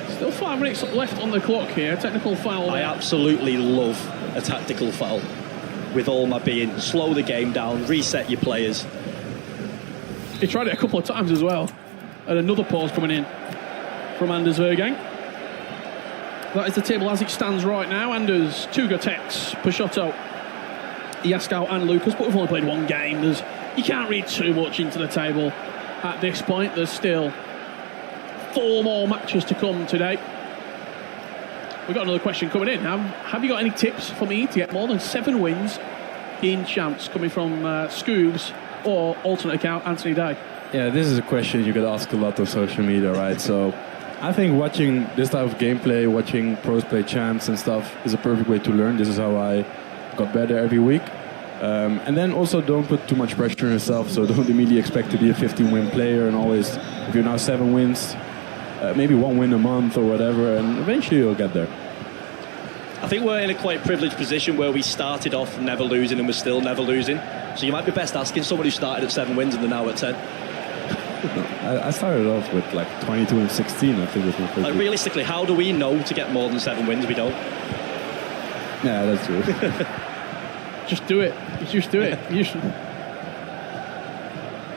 Still 5 minutes left on the clock here. Technical foul. I absolutely love a tactical foul with all my being. Slow the game down, reset your players. He tried it a couple of times as well. And another pause coming in from Anders Verjgang. That is the table as it stands right now. Anders, Tuga, Tekkz, Pashotto, Yaskau and Lucas, but we've only played one game. You can't read too much into the table at this point. There's still 4 more matches to come today. We've got another question coming in. Have you got any tips for me to get more than 7 wins in champs, coming from Scoobs or alternate account Anthony Day? Yeah, this is a question you get asked a lot on social media, right? So I think watching this type of gameplay, watching pros play champs and stuff is a perfect way to learn. This is how I got better every week. And then also don't put too much pressure on yourself, so don't immediately expect to be a 15-win player and always, if you're now 7 wins, maybe 1 win a month or whatever, and eventually you'll get there. I think we're in a quite privileged position where we started off never losing and we're still never losing. So you might be best asking someone who started at 7 wins and they're now at 10. I started off with like 22 and 16, I think. Was my first realistically, how do we know to get more than 7 wins? We don't. Yeah, that's true. Just do it. Just do it.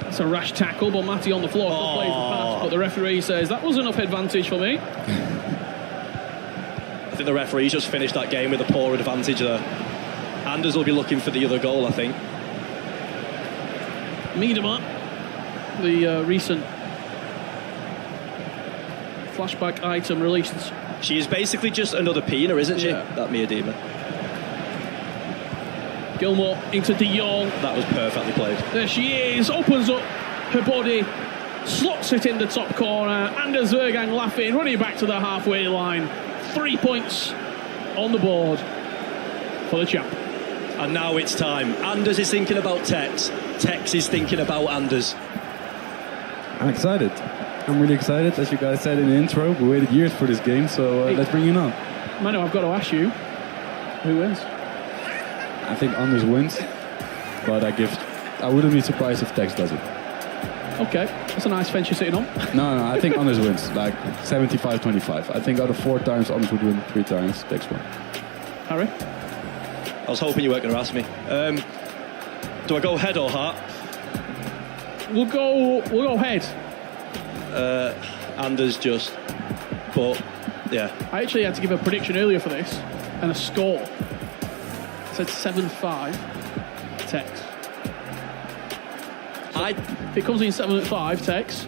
That's a rash tackle, but Matty on the floor plays the pass, but the referee says that was enough advantage for me. I think the referees just finished that game with a poor advantage there. Anders will be looking for the other goal, I think. Miedema, the recent flashback item released. She is basically just another Pina, isn't she? Yeah. That Miedema. Gilmore into De Jong. That was perfectly played. There she is, opens up her body, slots it in the top corner. Anders Verjgang laughing, running back to the halfway line. 3 points on the board for the champ. And now it's time. Anders is thinking about Tekkz. Tekkz is thinking about Anders. I'm excited. I'm really excited. As you guys said in the intro, we waited years for this game, so let's bring it on. Manu, I've got to ask you, who wins? I think Anders wins, but I wouldn't be surprised if Tekkz does it. Okay, that's a nice fence you're sitting on. No, I think Anders wins, like 75-25. I think out of 4 times, Anders would win, 3 times, Tekkz won. Harry? I was hoping you weren't going to ask me. Do I go head or heart? We'll go head. Anders just, but yeah. I actually had to give a prediction earlier for this and a score. I said 7-5 Tekkz. If it comes in 7-5 Tekkz.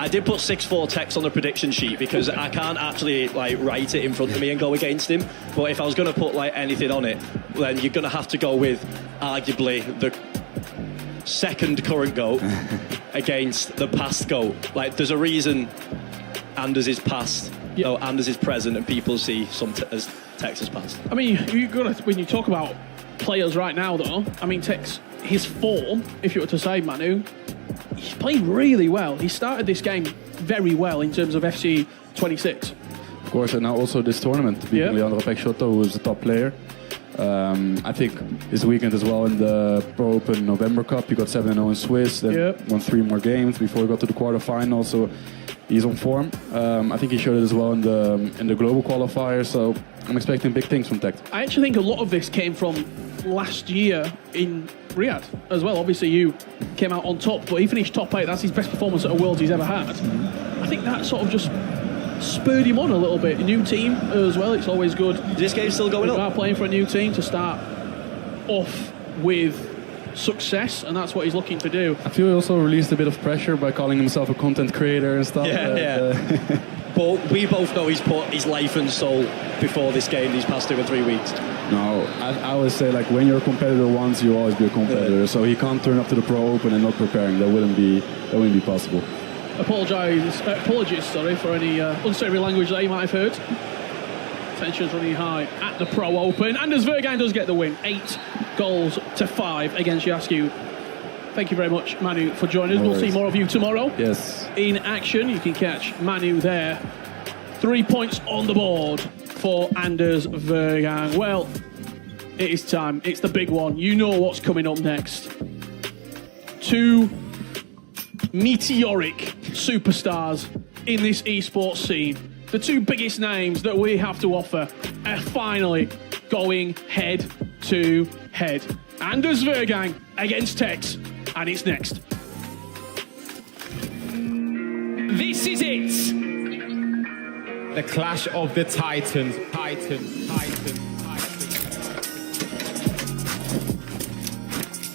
I did put 6-4 Tekkz on the prediction sheet because I can't actually write it in front of me and go against him. But if I was going to put anything on it, then you're going to have to go with arguably the second current GOAT against the past GOAT. There's a reason Anders is past, Anders is present, and people see some as Tekkz as past. I mean, when you talk about players right now, though, I mean, Tekkz, his form, if you were to say, Manu, he's playing really well. He started this game very well in terms of FC 26. Of course, and now also this tournament, beating Leandro Peixoto, who is a top player. I think this weekend as well in the Pro Open November Cup, he got 7-0 in Swiss, then won 3 more games before he got to the quarterfinal. So he's on form. I think he showed it as well in the global qualifier. So I'm expecting big things from Tekkz. I actually think a lot of this came from last year in Riyadh as well. Obviously, you came out on top, but he finished top 8. That's his best performance at a Worlds he's ever had. I think that sort of just spurred him on a little bit. A new team as well. It's always good. Is this game still going on? We are playing for a new team to start off with success, and that's what he's looking to do. I feel he also released a bit of pressure by calling himself a content creator and stuff. But we both know he's put his life and soul before this game these past 2 or 3 weeks. No, I always say, when you're a competitor once, you'll always be a competitor. Yeah. So he can't turn up to the Pro Open and not preparing. That wouldn't be possible. Apologies for any unsavory language that you might have heard. Tensions running high at the Pro Open. Anders Verjgang does get the win. 8-5 against Yaskau. Thank you very much, Manu, for joining us. We'll see more of you tomorrow. Yes. In action, you can catch Manu there. 3 points on the board for Anders Verjgang. Well, it is time. It's the big one. You know what's coming up next. 2 meteoric superstars in this esports scene. The 2 biggest names that we have to offer are finally going head to head. Anders Verjgang against Tekkz, and it's next. This is it. The clash of the Titans. I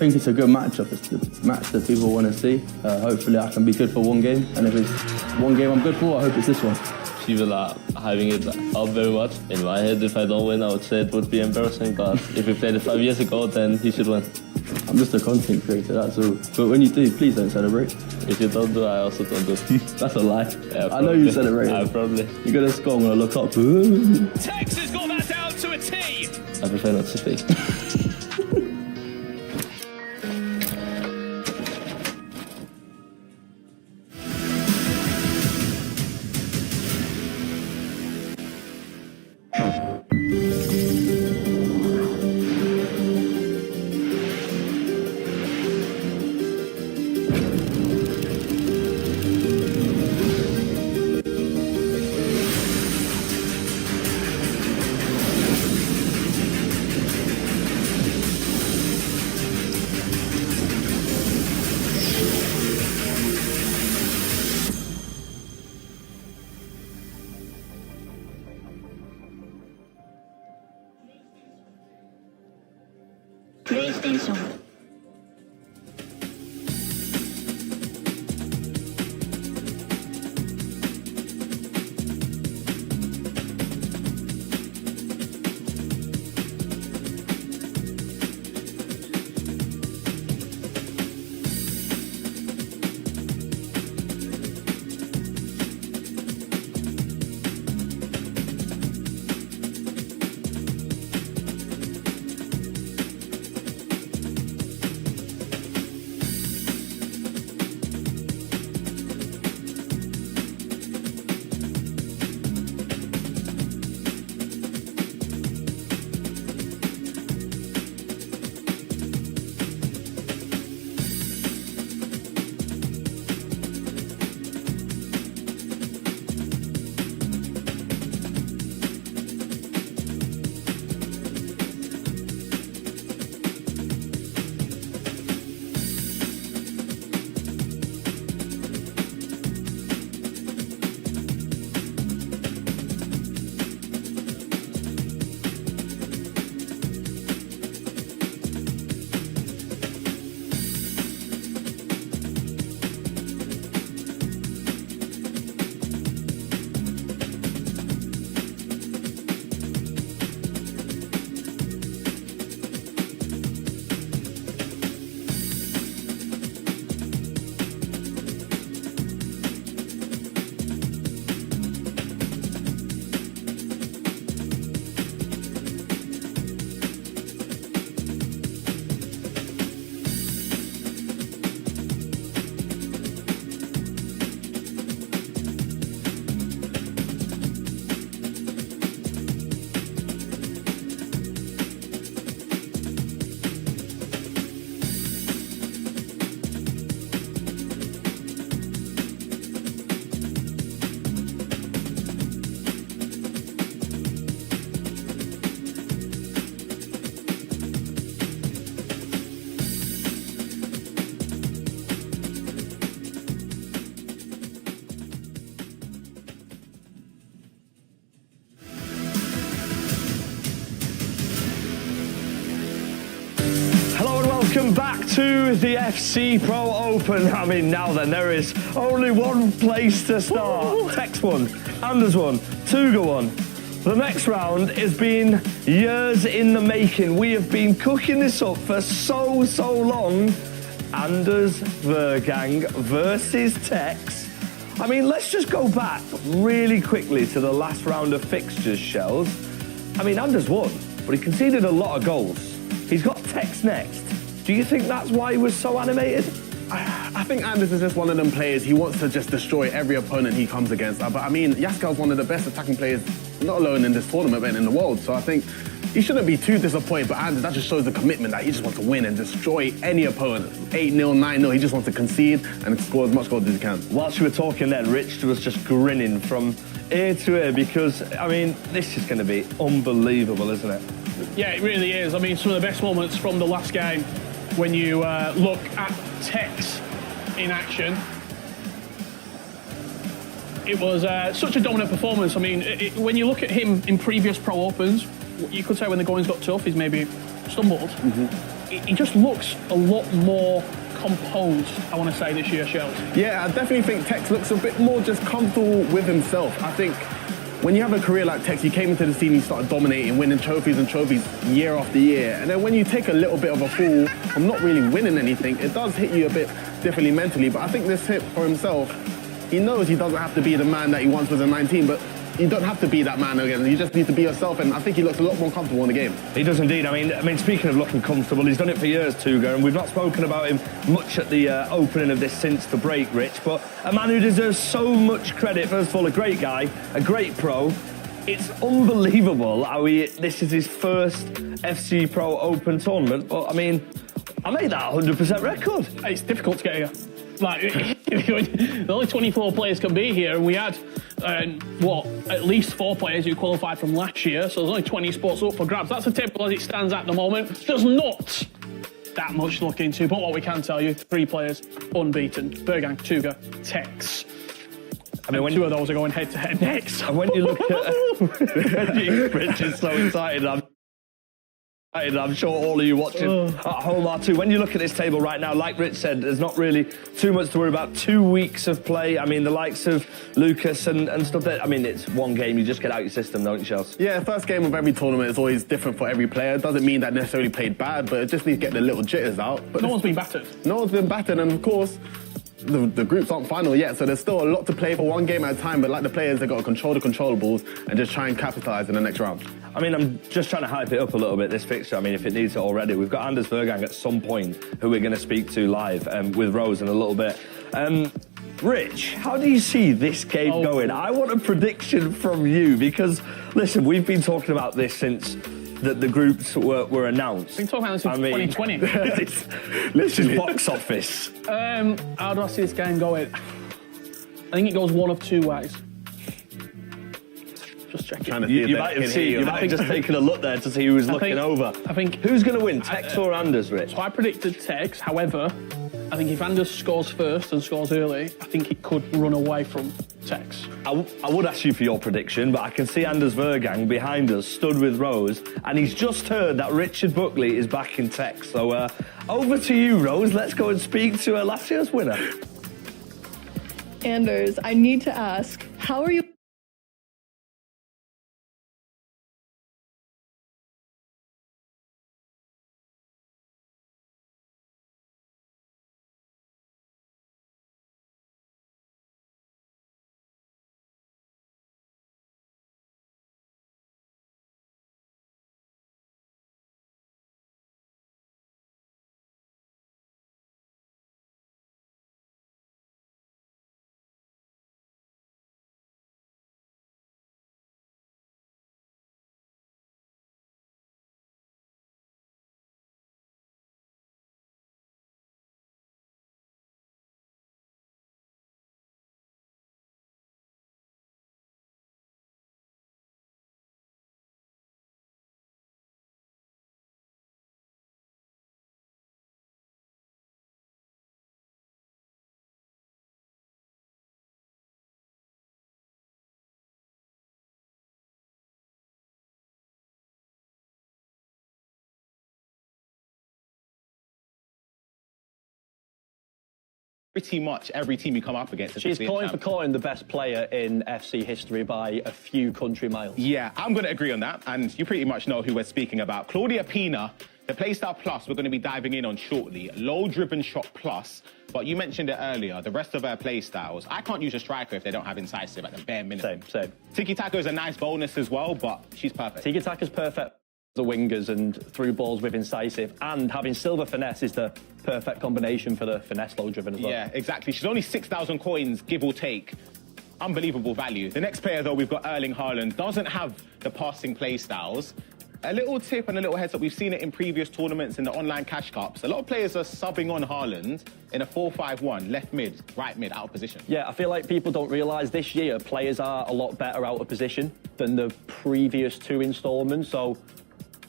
think it's a good matchup. It's the match that people want to see. Hopefully I can be good for one game, and if it's one game I'm good for, I hope it's this one. People are hyping it up very much. In my head, if I don't win, I would say it would be embarrassing, but if we played it 5 years ago, then he should win. I'm just a content creator, that's all. But when you do, please don't celebrate. If you don't do, I also don't do. That's a lie. Yeah, I know you celebrate. Probably. You're going to score when I look up. Tekkz has got that down to a T. I prefer not to speak. PlayStation Welcome back to the FC Pro Open. I mean, now then, there is only one place to start. Tekkz won, Anders won, Tuga won. The next round has been years in the making. We have been cooking this up for so long. Anders Verjgang versus Tekkz. I mean, let's just go back really quickly to the last round of fixtures, Shells. I mean, Anders won, but he conceded a lot of goals. He's got Tekkz next. Do you think that's why he was so animated? I think Anders is just one of them players. He wants to just destroy every opponent he comes against. But I mean, Jaskel's one of the best attacking players, not alone in this tournament, but in the world. So I think he shouldn't be too disappointed. But Anders, that just shows the commitment that he just wants to win and destroy any opponent. 8-0, 9-0, he just wants to concede and score as much goals as he can. Whilst you were talking then, Rich was just grinning from ear to ear because, I mean, this is going to be unbelievable, isn't it? Yeah, it really is. I mean, some of the best moments from the last game when you look at Tekkz in action. It was such a dominant performance. I mean, when you look at him in previous Pro Opens, you could say when the goings got tough, he's maybe stumbled. He just looks a lot more composed, I want to say, this year, Shells. Yeah, I definitely think Tekkz looks a bit more just comfortable with himself. I think when you have a career like Tekkz, you came into the scene, you started dominating, winning trophies and trophies year after year. And then when you take a little bit of a fall from not really winning anything, it does hit you a bit differently mentally. But I think this hit for himself, he knows he doesn't have to be the man that he once was at 19, but you don't have to be that man again. You just need to be yourself, and I think he looks a lot more comfortable in the game. He does indeed. I mean, speaking of looking comfortable, he's done it for years, Tuga, and we've not spoken about him much at the opening of this since the break, Rich, but a man who deserves so much credit. First of all, a great guy, a great pro. It's unbelievable how this is his first FC Pro Open tournament, but I mean, I made that 100% record. It's difficult to get here. Like, only 24 players can be here, and we had, at least 4 players who qualified from last year, so there's only 20 spots up for grabs. That's the table as it stands at the moment. There's not that much to look into, but what we can tell you, 3 players unbeaten. Verjgang, Tuga, Tekkz. I mean, when 2 of those are going head-to-head next. And when you look at... Rich is so excited, I'm sure all of you watching at home are too. When you look at this table right now, like Rich said, there's not really too much to worry about. 2 weeks of play. I mean, the likes of Lucas and stuff. I mean, it's one game. You just get out your system, don't you, Shells? Yeah, first game of every tournament is always different for every player. It doesn't mean that necessarily played bad, but it just needs to get the little jitters out. But no one's been battered. No one's been battered, and of course, the groups aren't final yet, so there's still a lot to play for one game at a time, but like the players, they've got to control the controllables and just try and capitalise in the next round. I mean, I'm just trying to hype it up a little bit, this fixture. I mean, if it needs it already. We've got Anders Verjgang at some point, who we're going to speak to live with Rose in a little bit. Rich, how do you see this game going? I want a prediction from you, because, listen, we've been talking about this since the groups were announced. We've been talking about this since 2020. It's literally box office. How do I see this game going? I think it goes one of 2 ways. Just checking. You might have just taken a look there to see who was looking over. I think who's going to win, Tekkz or Anders, Rich? So I predicted Tekkz. However, I think if Anders scores first and scores early, I think he could run away from Tekkz. I would ask you for your prediction, but I can see Anders Verjgang behind us, stood with Rose, and he's just heard that Richard Buckley is back in Tekkz. So over to you, Rose. Let's go and speak to last year's winner. Anders, I need to ask, how are you? Pretty much every team you come up against. She's coin for coin the best player in FC history by a few country miles. Yeah, I'm going to agree on that, and you pretty much know who we're speaking about. Claudia Pina, the Playstyle Plus we're going to be diving in on shortly. Low driven shot plus, but you mentioned it earlier, the rest of her playstyles. I can't use a striker if they don't have incisive at the bare minimum. Same. Tiki-taka is a nice bonus as well, but she's perfect. Tiki-taka's perfect. The wingers and through balls with incisive, and having silver finesse is the perfect combination for the finesse low driven as well. Yeah, exactly. She's only 6,000 coins, give or take. Unbelievable value. The next player, though, we've got Erling Haaland, doesn't have the passing play styles. A little tip and a little heads up, we've seen it in previous tournaments in the online cash cups. A lot of players are subbing on Haaland in a 4-5-1, left mid, right mid, out of position. Yeah, I feel like people don't realise this year players are a lot better out of position than the previous 2 instalments. So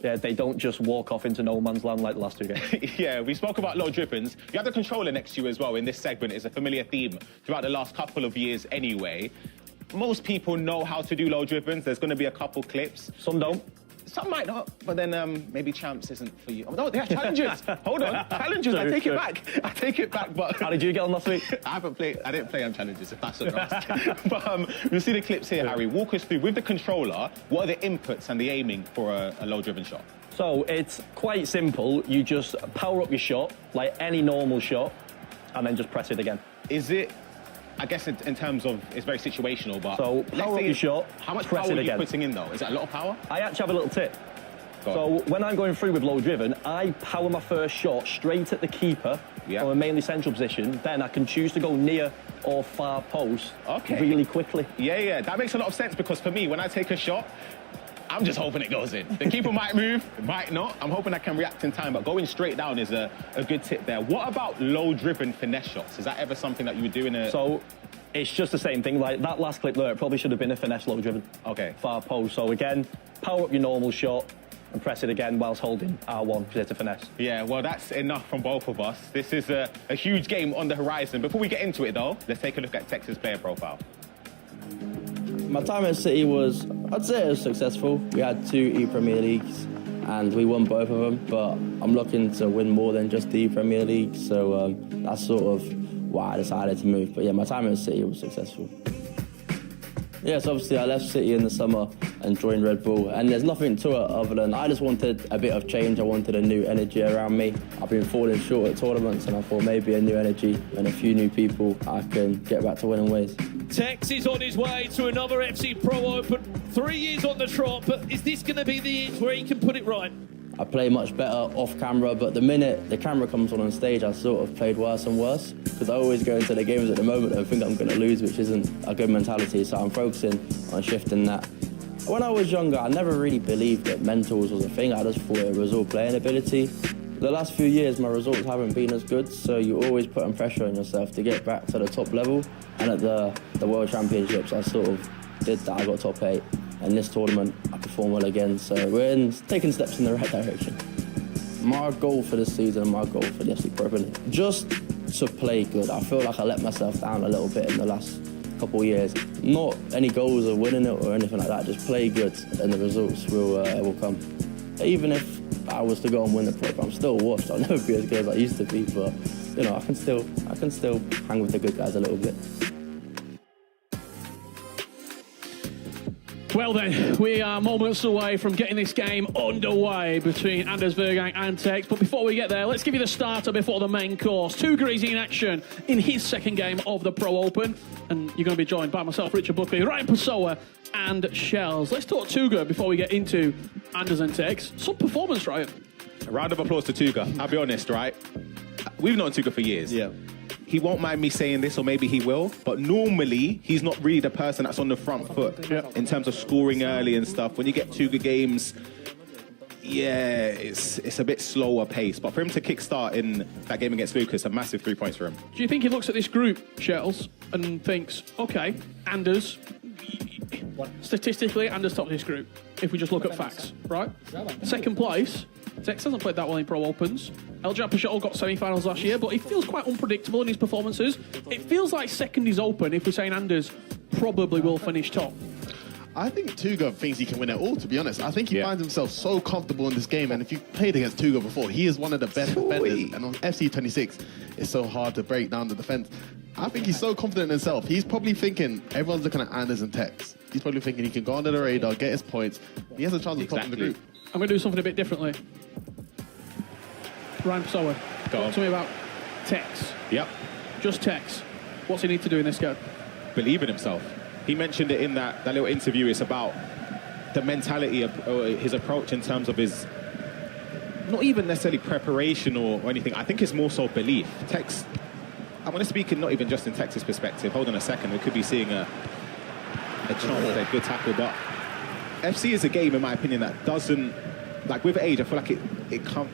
Yeah, they don't just walk off into no man's land like the last two games. Yeah, we spoke about low drippings. You have the controller next to you as well in this segment. It's a familiar theme throughout the last couple of years anyway. Most people know how to do low drippings. There's going to be a couple clips. Some don't. Some might not, but then maybe Champs isn't for you. Oh, no, they have challenges. Hold on, challenges. I take it back. I take it back. But how did you get on last week? I didn't play on challenges. If that's what you're asking. But we'll see the clips here, Harry. Walk us through with the controller. What are the inputs and the aiming for a low-driven shot? So it's quite simple. You just power up your shot like any normal shot, and then just press it again. Is it? I guess in terms of, it's very situational, but... So, power up your shot, how much press power it are you again. putting in, though? Is it a lot of power? I actually have a little tip. So, when I'm going through with low driven, I power my first shot straight at the keeper from a mainly central position. Then I can choose to go near or far post really quickly. Yeah, that makes a lot of sense, because for me, when I take a shot, I'm just hoping it goes in. The keeper might move, might not. I'm hoping I can react in time, but going straight down is a good tip there. What about low-driven finesse shots? Is that ever something that you would do in a... So, it's just the same thing. Like that last clip there, it probably should have been a finesse low-driven. Okay. Far post. So again, power up your normal shot and press it again whilst holding R1 because it's a finesse. Yeah, well, that's enough from both of us. This is a huge game on the horizon. Before we get into it, though, let's take a look at Tekkz' player profile. My time at City was, I'd say it was successful. We had 2 ePremier Leagues and we won both of them, but I'm looking to win more than just the ePremier League, so that's sort of why I decided to move. But yeah, my time at City was successful. Yes, obviously I left City in the summer and joined Red Bull, and there's nothing to it other than I just wanted a bit of change. I wanted a new energy around me. I've been falling short at tournaments, and I thought maybe a new energy and a few new people, I can get back to winning ways. Tekkz is on his way to another FC Pro Open. 3 years on the trot, but is this going to be the year where he can put it right? I play much better off camera, but the minute the camera comes on stage, I sort of played worse and worse, because I always go into the games at the moment and think I'm going to lose, which isn't a good mentality, so I'm focusing on shifting that. When I was younger, I never really believed that mentals was a thing. I just thought it was all playing ability. The last few years, my results haven't been as good, so you're always putting pressure on yourself to get back to the top level. And at the World Championships, I sort of did that. I got top 8. And this tournament, I performed well again, so we're taking steps in the right direction. My goal for this season, my goal for the FC Pro Open, just to play good. I feel like I let myself down a little bit in the last couple of years. Not any goals of winning it or anything like that, just play good and the results will come. Even if I was to go and win the Pro Open, I'm still washed. I'll never be as good as I used to be, but you know, I can still hang with the good guys a little bit. Well then, we are moments away from getting this game underway between Anders Verjgang and Tekkz. But before we get there, let's give you the starter before the main course. Tuga is in action in his second game of the Pro Open. And you're going to be joined by myself, Richard Buckley, Ryan Pessoa and Shells. Let's talk Tuga before we get into Anders and Tekkz. Some performance, Ryan. A round of applause to Tuga. I'll be honest, right? We've known Tuga for years. Yeah. He won't mind me saying this, or maybe he will, but normally he's not really the person that's on the front foot in terms of scoring early and stuff. When you get Tuga games, yeah, it's a bit slower pace. But for him to kickstart in that game against Lucas, a massive 3 points for him. Do you think he looks at this group, Shells, and thinks, okay, Anders, statistically, Anders tops this group, if we just look at facts, right? Second place, Tekkz hasn't played that well in Pro Opens. Eljan Pachot got semi-finals last year, but he feels quite unpredictable in his performances. It feels like second is open if we're saying Anders probably will finish top. I think Tuga thinks he can win it all, to be honest. I think he finds himself so comfortable in this game, and if you've played against Tuga before, he is one of the best defenders, and on FC26, it's so hard to break down the defense. I think he's so confident in himself. He's probably thinking, everyone's looking at Anders and Tekkz. He's probably thinking he can go under the radar, get his points. He has a chance of topping the group. I'm going to do something a bit differently. Ryan Pessoa, talk to me about Tekkz. Yep. Just Tekkz. What's he need to do in this game? Believe in himself. He mentioned it in that little interview. It's about the mentality of his approach in terms of his, not even necessarily preparation or anything. I think it's more so belief. Tekkz, I'm going to speak in not even just in Tekkz' perspective. Hold on a second. We could be seeing a chance at a good tackle, but FC is a game, in my opinion, that doesn't, like with age, I feel like it can't,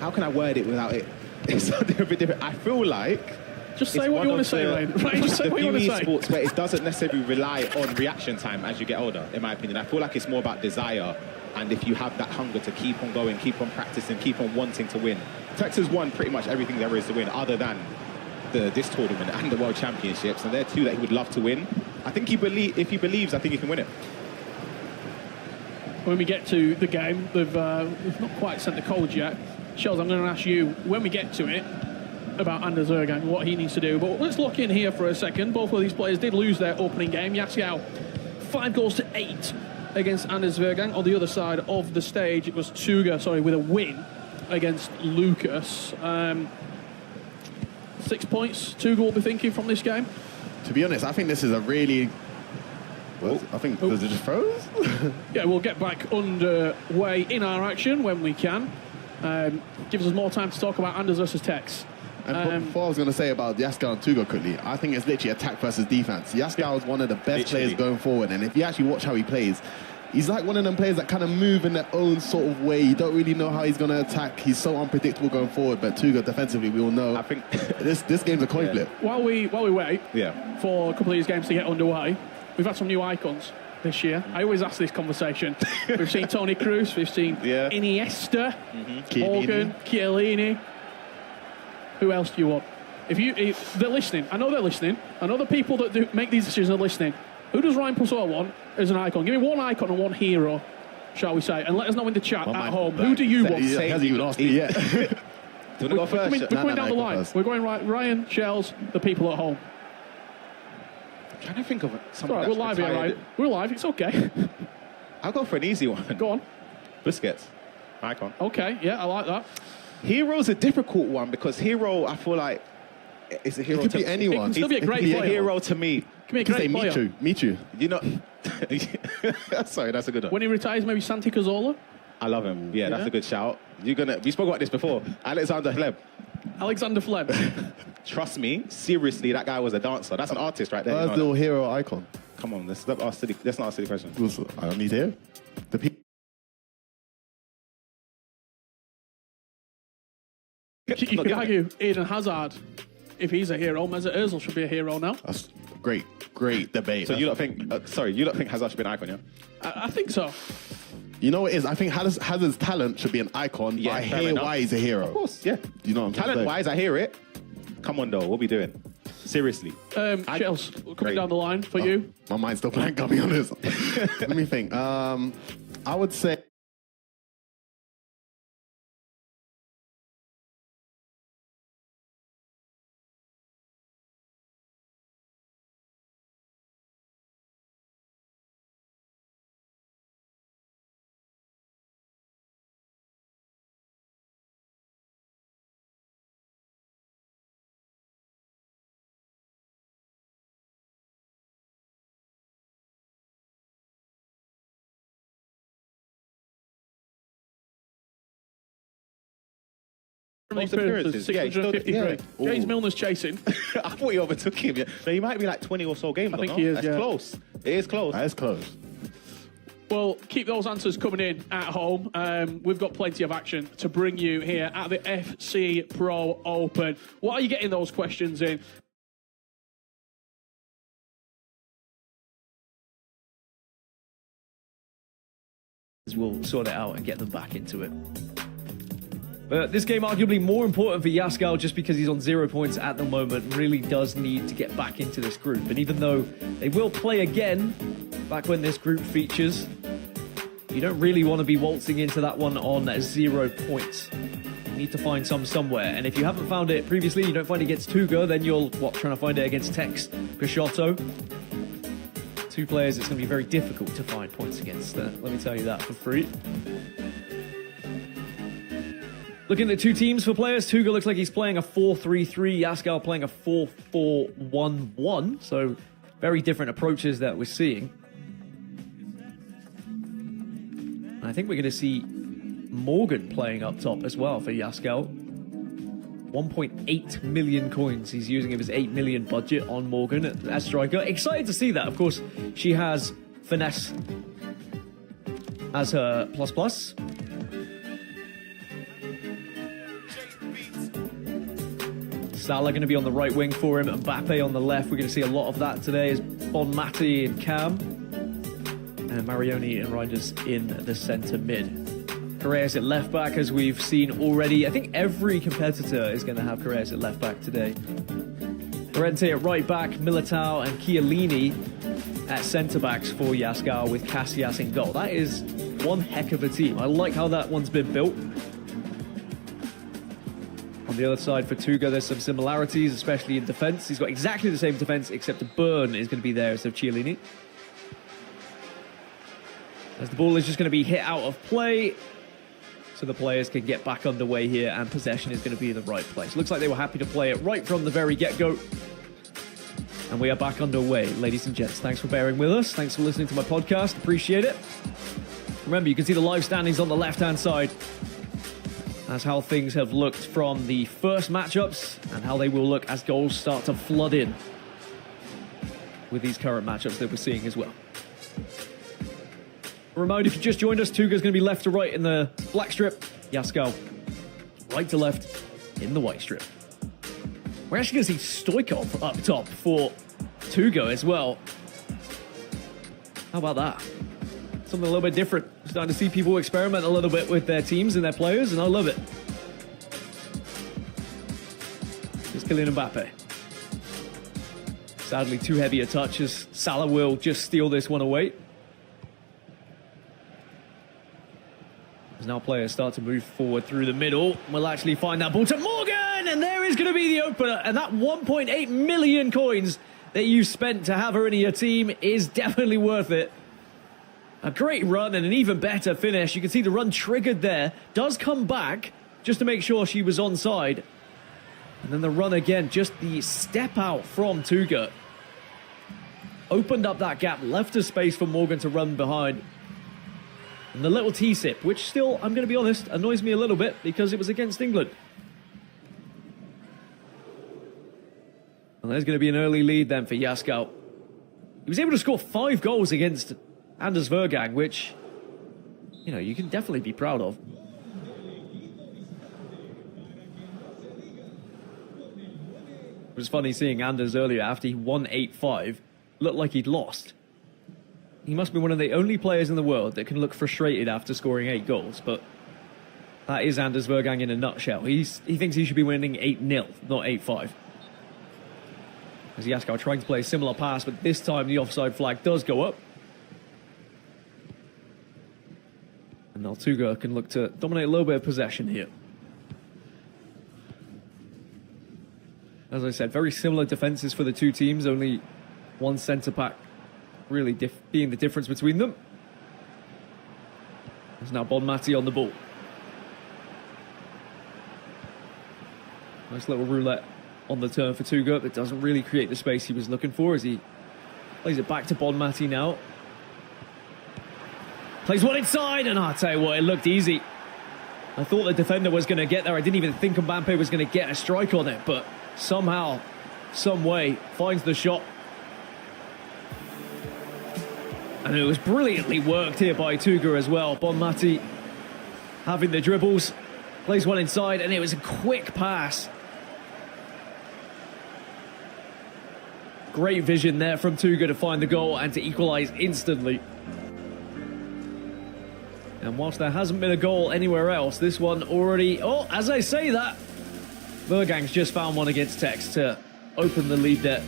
how can I word it without it? It's something a bit different. I feel like just say what you want to say, Ryan. Right, just say what you want to say. Sports where it doesn't necessarily rely on reaction time as you get older, in my opinion. I feel like it's more about desire and if you have that hunger to keep on going, keep on practicing, keep on wanting to win. Tekkz has won pretty much everything there is to win, other than this tournament and the World Championships, and they're two that he would love to win. I think if he believes, I think he can win it. When we get to the game, they've not quite sent the codes yet. Shells, I'm going to ask you, when we get to it, about Anders Verjgang, what he needs to do. But let's look in here for a second. Both of these players did lose their opening game. Yaskau, 5-8 against Anders Verjgang. On the other side of the stage, it was Tuga, with a win against Lucas. 6 points, Tuga will be thinking from this game. To be honest, I think this is a really... I think does it just froze? Yeah, we'll get back underway in our action when we can. Gives us more time to talk about Anders versus Tekkz. And before I was going to say about Yaskau and Tuga quickly, I think it's literally attack versus defense. Yaskau is one of the best players going forward, and if you actually watch how he plays, he's like one of them players that kind of move in their own sort of way. You don't really know how he's going to attack. He's so unpredictable going forward, but Tuga defensively, we all know. I think this game's a coin flip. While we wait for a couple of these games to get underway, we've had some new icons this year. I always ask this conversation. We've seen Toni Kroos, we've seen Iniesta, Morgan, Chiellini. Who else do you want? If they're listening, I know they're listening. I know the people that make these decisions are listening. Who does Ryan Pusor want as an icon? Give me one icon and one hero, shall we say, and let us know in the chat at home. Who do you want? He hasn't even asked me yet. Do you want to go first? We're going down the line. We're going Ryan, Shells, the people at home. I'm trying to think of something. We're live here, right? We're live. It's okay. I'll go for an easy one. Go on. Busquets, icon. Okay, yeah, I like that. Hero's a difficult one because Hero, I feel like, is a hero to be anyone. It can still be a great player. A hero to me. Can be a great player. Michu. You know, sorry, that's a good one. When he retires, maybe Santi Cazorla. I love him. Yeah, that's a good shout. We spoke about this before. Alexander Hleb. Alexander Hleb. Trust me, seriously, that guy was a dancer. That's an artist right there. That's the hero icon. Come on, that's not our silly question. I don't need to hear. The people. You could argue Eden Hazard, if he's a hero, Mesut Ozil should be a hero now. That's great debate. So you don't think? You don't think Hazard should be an icon, yeah? I think so. You know what it is? I think Hazard's talent should be an icon. Yeah, but I hear why he's a hero. Of course, yeah. You know what I'm saying? Talent-wise, I hear it. Come on, though. What are we doing? Seriously. Shells, coming down the line for you. My mind's still blank, I'll be honest. Let me think. I would say... Most appearances. 653. James Milner's chasing. I thought he overtook him. Yeah. So he might be like 20 or so games. I think he is. That's close. It is close. That is close. Well, keep those answers coming in at home. We've got plenty of action to bring you here at the FC Pro Open. What are you getting those questions in? We'll sort it out and get them back into it. But this game arguably more important for Yaskau just because he's on 0 points at the moment, really does need to get back into this group. And even though they will play again back when this group features, you don't really want to be waltzing into that one on 0 points. You need to find some somewhere. And if you haven't found it previously, you don't find it against Tuga, then you're, trying to find it against Tekkz, Peixoto. Two players it's going to be very difficult to find points against. Let me tell you that for free. Looking at the two teams for players, Tuga looks like he's playing a 4-3-3, Yaskau playing a 4-4-1-1, so very different approaches that we're seeing. And I think we're going to see Morgan playing up top as well for Yaskau. 1.8 million coins he's using of his 8 million budget on Morgan as striker. Excited to see that. Of course, she has finesse as her plus. Salah going to be on the right wing for him, Mbappe on the left. We're going to see a lot of that today as Bonmati and Cam. And Marioni and Reinders in the centre mid. Correas at left back, as we've seen already. I think every competitor is going to have Correas at left back today. Llorente at right back, Militao and Chiellini at centre backs for Yaskar, with Casillas in goal. That is one heck of a team. I like how that one's been built. On the other side for Tuga, there's some similarities, especially in defence. He's got exactly the same defence, except the Burn is going to be there instead of Chiellini. As the ball is just going to be hit out of play, so the players can get back underway here, and possession is going to be in the right place. Looks like they were happy to play it right from the very get-go. And we are back underway, ladies and gents. Thanks for bearing with us. Thanks for listening to my podcast. Appreciate it. Remember, you can see the live standings on the left-hand side. That's how things have looked from the first matchups and how they will look as goals start to flood in with these current matchups that we're seeing as well. A reminder, if you just joined us, Tuga's going to be left to right in the black strip. Yaskar, right to left in the white strip. We're actually going to see Stoikov up top for Tuga as well. How about that? Something a little bit different. Starting to see people experiment a little bit with their teams and their players, and I love it. Here's Kylian Mbappe. Sadly, too heavy a touch, as Salah will just steal this one away. As now players start to move forward through the middle, we'll actually find that ball to Morgan, and there is going to be the opener. And that 1.8 million coins that you spent to have her in your team is definitely worth it. A great run and an even better finish. You can see the run triggered there. Does come back just to make sure she was onside. And then the run again, just the step out from Tuga. Opened up that gap, left a space for Morgan to run behind. And the little T-sip, which still, I'm going to be honest, annoys me a little bit because it was against England. And there's going to be an early lead then for Yaskar. He was able to score 5 goals against Anders Verjgang, which, you know, you can definitely be proud of. It was funny seeing Anders earlier after he won 8-5, looked like he'd lost. He must be one of the only players in the world that can look frustrated after scoring 8 goals, but that is Anders Verjgang in a nutshell. He thinks he should be winning 8-0, not 8-5. As Yaskar trying to play a similar pass, but this time the offside flag does go up. And now Tuga can look to dominate a little bit of possession here. As I said, very similar defences for the two teams, only one centre-back really being the difference between them. There's now Bonmati on the ball. Nice little roulette on the turn for Tuga, but doesn't really create the space he was looking for as he plays it back to Bonmati now. Plays one inside, and I'll tell you what, it looked easy. I thought the defender was going to get there. I didn't even think Mbappe was going to get a strike on it, but somehow, some way, finds the shot. And it was brilliantly worked here by Tuga as well. Bonmati having the dribbles, plays one inside, and it was a quick pass. Great vision there from Tuga to find the goal and to equalise instantly. And whilst there hasn't been a goal anywhere else, this one already... Oh, as I say that, Verjang's just found one against Tekkz to open the lead there.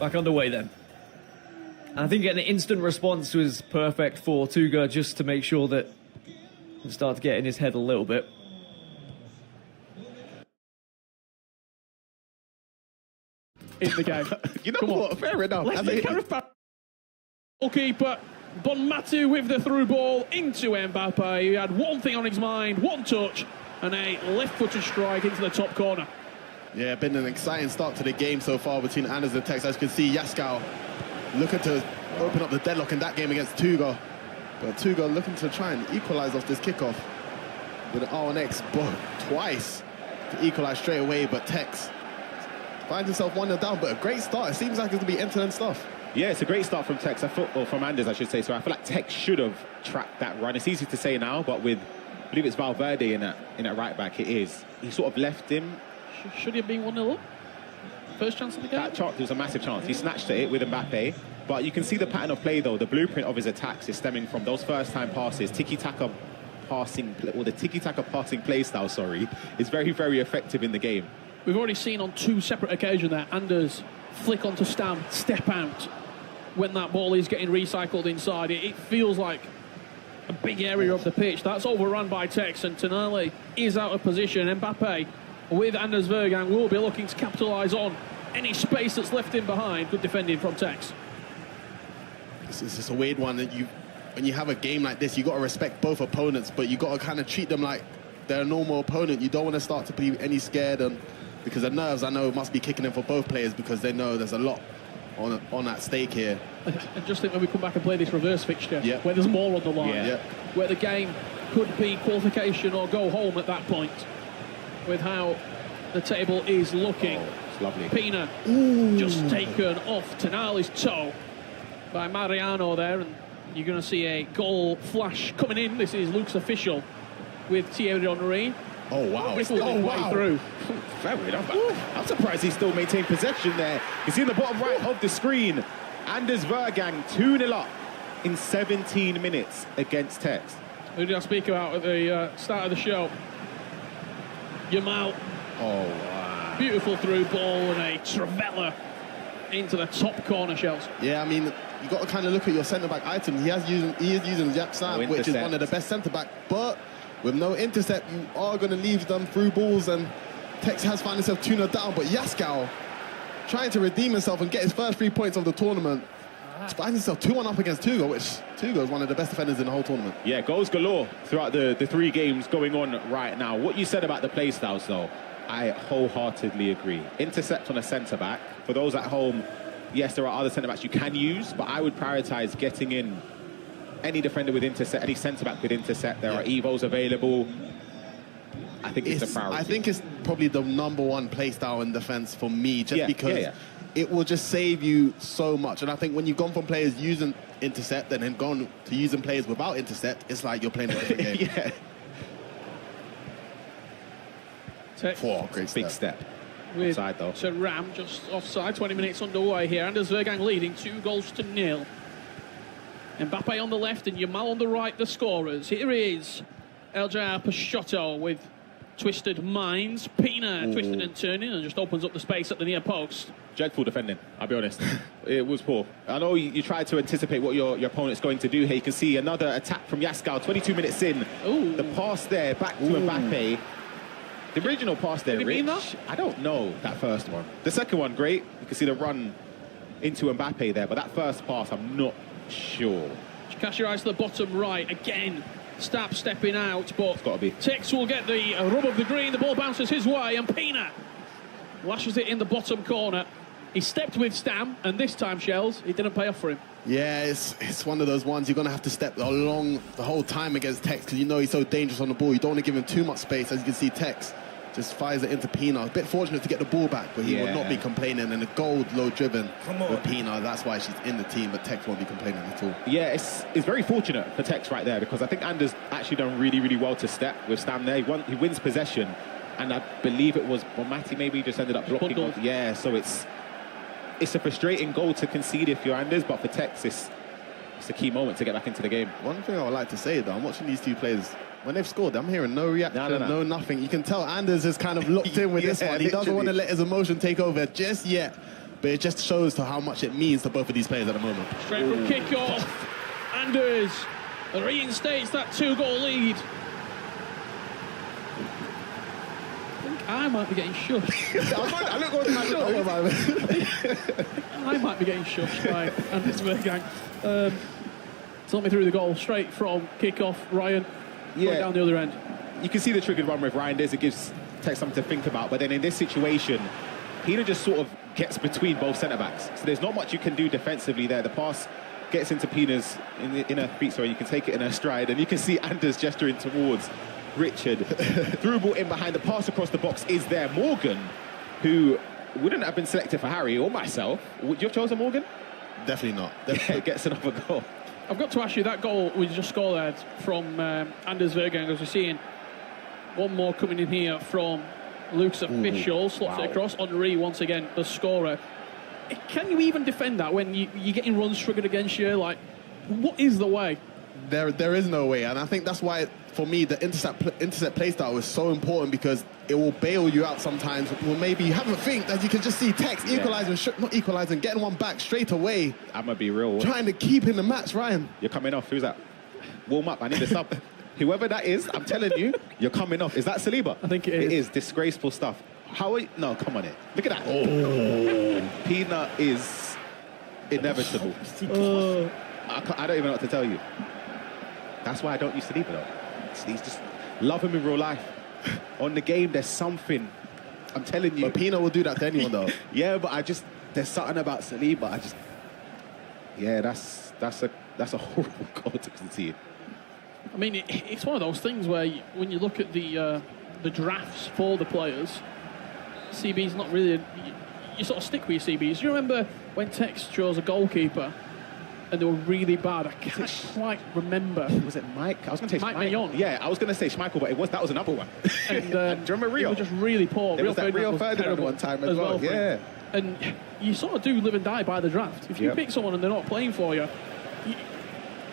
Back underway then. And I think getting an instant response was perfect for Tuga, just to make sure that he can start to get in his head a little bit. In the game. You know what? Fair enough. Let's take care of goalkeeper Bonmati with the through ball into Mbappe. He had one thing on his mind, one touch, and a left-footed strike into the top corner. Yeah, been an exciting start to the game so far between Anders and Tekkz. As you can see, Yaskar looking to open up the deadlock in that game against Tuga. But Tuga looking to try and equalise off this kickoff with an R1X twice to equalise straight away, but Tekkz finds himself 1-0 down, but a great start. It seems like it's going to be end-to-end stuff. Yeah, it's a great start from Tekkz, or from Anders, I should say. So I feel like Tekkz should have tracked that run. It's easy to say now, but with, I believe it's Valverde in that right back, it is. He sort of left him Should he have been 1-0 up? First chance of the game? That chance was a massive chance. He snatched at it with Mbappe. But you can see the pattern of play, though. The blueprint of his attacks is stemming from those first-time passes. Tiki-taka passing, or the tiki-taka passing play style, sorry, is very, very effective in the game. We've already seen on 2 separate occasions there, Anders flick onto Stam, step out when that ball is getting recycled inside. It feels like a big area of the pitch. That's overrun by Tekkz, and Tonali is out of position. Mbappe with Anders Verjgang will be looking to capitalise on any space that's left in behind. Good defending from Tekkz. It's just a weird one that when you have a game like this, you got to respect both opponents, but you got to kind of treat them like they're a normal opponent. You don't want to start to be any scared, and because the nerves, I know, must be kicking in for both players because they know there's a lot on at stake here. And just think when we come back and play this reverse fixture, where there's more on the line, where the game could be qualification or go home at that point, with how the table is looking. It's lovely. Pina just taken off Tonali's toe by Mariano there, and you're going to see a goal flash coming in. This is Luke's official with Thierry Henry. Oh, wow. Way through. Fair enough. I'm surprised he still maintained possession there. You see in the bottom right of the screen, Anders Verjgang 2-0 up in 17 minutes against Tekkz. Who did I speak about at the start of the show? Yamal. Oh, wow. Beautiful through ball and a Travella into the top corner, Shells. Yeah, I mean, you got to kind of look at your centre-back items. He is using Jack Sam, which is one of the best centre-back, but with no intercept, you are going to leave them through balls, and Tekkz has found himself 2-0 down, but Yaskal trying to redeem himself and get his first 3 points of the tournament. Finds himself 2-1 up against Tugo, which Tugo is one of the best defenders in the whole tournament. Yeah, goals galore throughout the 3 games going on right now. What you said about the play styles, though, I wholeheartedly agree. Intercept on a centre-back. For those at home, yes, there are other centre-backs you can use, but I would prioritise getting in any defender with intercept, any centre-back with intercept. There are Evos available. I think it's a priority. I think it's probably the #1 play style in defence for me, just because it will just save you so much. And I think when you've gone from players using intercept and then gone to using players without intercept, it's like you're playing a different game. Great big step. With Offside, though. So Ram just offside, 20 minutes underway here. Anders Verjgang leading 2-0. Mbappe on the left and Yamal on the right, the scorers. Here is Eljar Peixoto with twisted minds. Pina twisting and turning and just opens up the space at the near post. Dreadful defending, I'll be honest. It was poor. I know you tried to anticipate what your opponent's going to do here. You can see another attack from Yaskal, 22 minutes in. The pass there, back to Mbappe. The original pass there, Rich, I don't know that first one. The second one, great. You can see the run into Mbappe there, but that first pass, I'm not sure. Just cast your eyes to the bottom right. Again, Stapp stepping out, but it's got to be. Tekkz will get the rub of the green. The ball bounces his way, and Pina lashes it in the bottom corner. He stepped with Stam, and this time, Shells, it didn't pay off for him. Yeah, it's one of those ones you're going to have to step along the whole time against Tekkz, because you know he's so dangerous on the ball. You don't want to give him too much space. As you can see, Tekkz just fires it into Pina. A bit fortunate to get the ball back, but he will not be complaining. And the gold low driven with Pina, that's why she's in the team, but Tekkz won't be complaining at all. Yeah, it's very fortunate for Tekkz right there, because I think Anders actually done really, really well to step with Stam there. He wins possession, and I believe it was Bonmati maybe just ended up blocking. Yeah, so it's a frustrating goal to concede if you're Anders, but for Tekkz, it's a key moment to get back into the game. One thing I would like to say, though, I'm watching these two players. When they've scored, I'm hearing no reaction, no nothing. You can tell Anders is kind of locked in with this one. He doesn't want to let his emotion take over just yet, but it just shows to how much it means to both of these players at the moment. Straight from kick-off, Anders reinstates that 2-goal lead. I might be getting shushed. I might be getting shushed by Anders Verjgang. Talk me through the goal straight from kick-off, Ryan. Going down the other end. You can see the triggered one with Ryan. It gives Tekkz something to think about. But then in this situation, Pina just sort of gets between both centre-backs. So there's not much you can do defensively there. The pass gets into Pina's in her feet, so you can take it in her stride. And you can see Anders gesturing towards Richard. Through ball in behind. The pass across the box is there. Morgan, who wouldn't have been selected for Harry or myself. Would you have chosen Morgan? Definitely not. Gets another goal. I've got to ask you, that goal we just scored there from Anders Verjgang, as we're seeing one more coming in here from Luke's official slots it across. Henry once again the scorer. Can you even defend that when you're getting runs triggered against you? Like, what is the way? There is no way, and I think that's why, for me, the intercept play style is so important, because it will bail you out sometimes. Well, maybe you have a think, as you can just see Tekkz equalising, not equalising, getting one back straight away. I'm gonna be real. Trying to keep in the match, Ryan. You're coming off. Who's that? Warm up. I need a sub. Whoever that is, I'm telling you, you're coming off. Is that Saliba? I think it is. It is disgraceful stuff. How are you? No, come on, look at that. Oh, Pina is inevitable. I don't even know what to tell you. That's why I don't use Saliba though. He's just love him in real life. On the game, there's something. I'm telling you. But Pina will do that to anyone though. Yeah, but there's something about Saliba. Yeah, that's a horrible goal to concede. I mean, it's one of those things where when you look at the drafts for the players, CB's not really. You sort of stick with your CBs. Do you remember when Tekkz chose a goalkeeper and they were really bad? I can't quite remember. Was it Mike? I was going to say Mike Mayon. Yeah, I was going to say Schmeichel, but that was another one. And, do you remember Rio? They were just really poor. There was that Rio Ferdinand one time as well. Yeah. And you sort of do live and die by the draft. If you pick someone and they're not playing for you,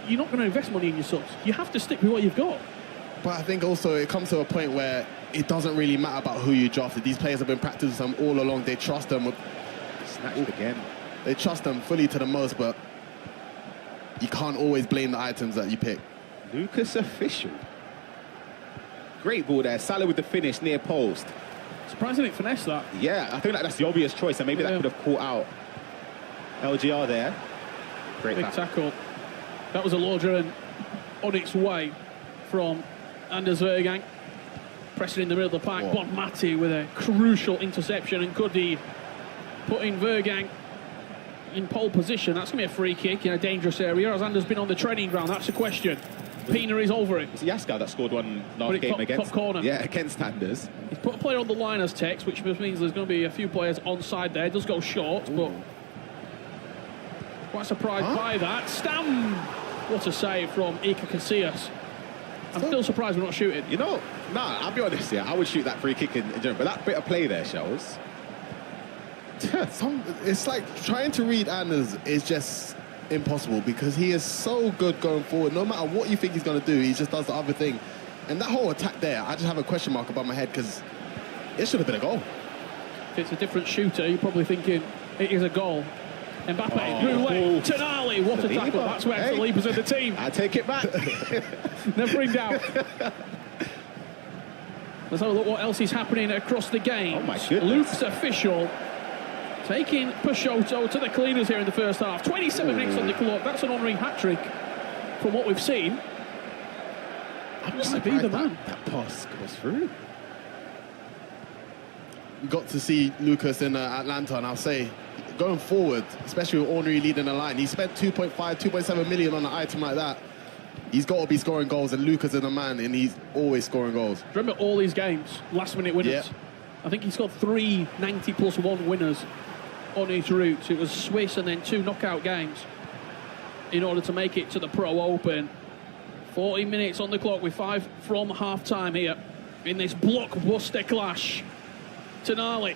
you're not going to invest money in your subs. You have to stick with what you've got. But I think also it comes to a point where it doesn't really matter about who you drafted. These players have been practicing them all along. They trust them. Snatched again. They trust them fully to the most, but you can't always blame the items that you pick. Lucas official. Great ball there. Salah with the finish near post. Surprisingly finesse that. Yeah, I think that's the obvious choice, and maybe that could have caught out LGR there. Great big tackle. That was a launcher on its way from Anders Verjgang. Pressing in the middle of the pack. Bon Mati with a crucial interception, and Cuddy putting Verjgang in pole position. That's going to be a free kick in a dangerous area. Has Anders been on the training ground? That's the question. Pina is over it. It's Yaskar that scored one last game against. Top corner. Yeah, against Anders. He's put a player on the line as Tekkz, which means there's going to be a few players onside there. It does go short, but quite surprised by that. Stam! What a save from Iker Casillas. I'm still surprised we're not shooting. You know, I'll be honest here. I would shoot that free kick in general, but that bit of play there shows. It's like trying to read Anders is just impossible, because he is so good going forward. No matter what you think he's going to do, he just does the other thing. And that whole attack there, I just have a question mark above my head, because it should have been a goal. If it's a different shooter, you're probably thinking it is a goal. Mbappe, Roulet, Tonali, what a tackle. That's where Saliba's in the team. I take it back. Never bring down. Let's have a look what else is happening across the game. Oh my goodness. Luke's official taking Peixoto to the cleaners here in the first half. 27 minutes on the clock. That's an Henry hat-trick from what we've seen. I'm just be the man. That pass goes through. We got to see Lucas in Atlanta, and I'll say, going forward, especially with Henry leading the line, he spent 2.7 million on an item like that. He's got to be scoring goals, and Lucas is the man, and he's always scoring goals. Remember all these games, last-minute winners. Yeah. I think he's got 3 90+1 winners on his route. It was Swiss and then 2 knockout games in order to make it to the Pro Open. 40 minutes on the clock with 5 from half-time here in this blockbuster clash. Tonali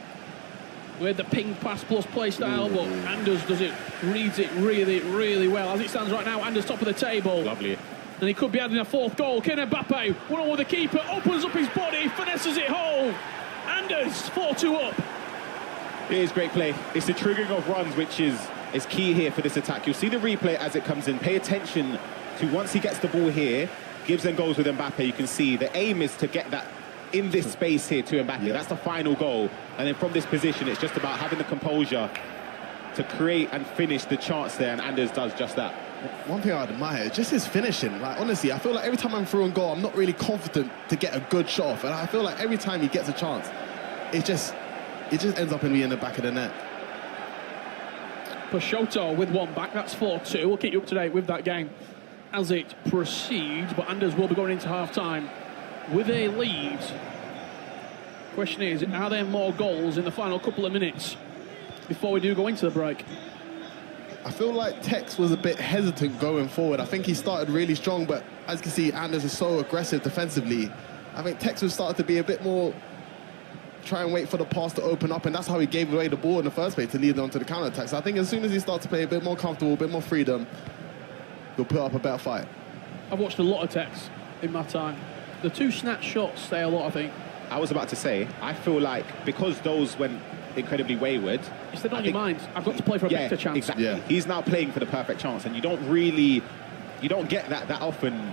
with the ping pass plus play style, but Anders reads it really, really well. As it stands right now, Anders top of the table. Lovely. And he could be adding a 4th goal. Kylian Mbappe, 1-1 with the keeper, opens up his body, finesses it home. Anders 4-2 up. It is great play. It's the triggering of runs which is key here for this attack. You'll see the replay as it comes in. Pay attention to once he gets the ball here, gives them goals with Mbappe. You can see the aim is to get that in this space here to Mbappe. That's the final goal. And then from this position, it's just about having the composure to create and finish the chance there, and Anders does just that. One thing I admire is just his finishing. Like, honestly, I feel like every time I'm through and goal, I'm not really confident to get a good shot off. And I feel like every time he gets a chance, it just ends up in the back of the net. Peixoto with 1 back, that's 4-2. We'll keep you up to date with that game as it proceeds, but Anders will be going into half-time with a lead. Question is, are there more goals in the final couple of minutes before we do go into the break? I feel like Tekkz was a bit hesitant going forward. I think he started really strong, but as you can see, Anders is so aggressive defensively. I think Tekkz was starting to be a bit more try and wait for the pass to open up, and that's how he gave away the ball in the first place, to lead on to the counter-attack. So I think as soon as he starts to play a bit more comfortable, a bit more freedom, he'll put up a better fight. I've watched a lot of Tekkz in my time. The 2 snatch shots say a lot, I think. I was about to say, I feel like because those went incredibly wayward... It's then on your mind. I've got to play for a better chance. Exactly. Yeah. He's now playing for the perfect chance, and you don't get that often,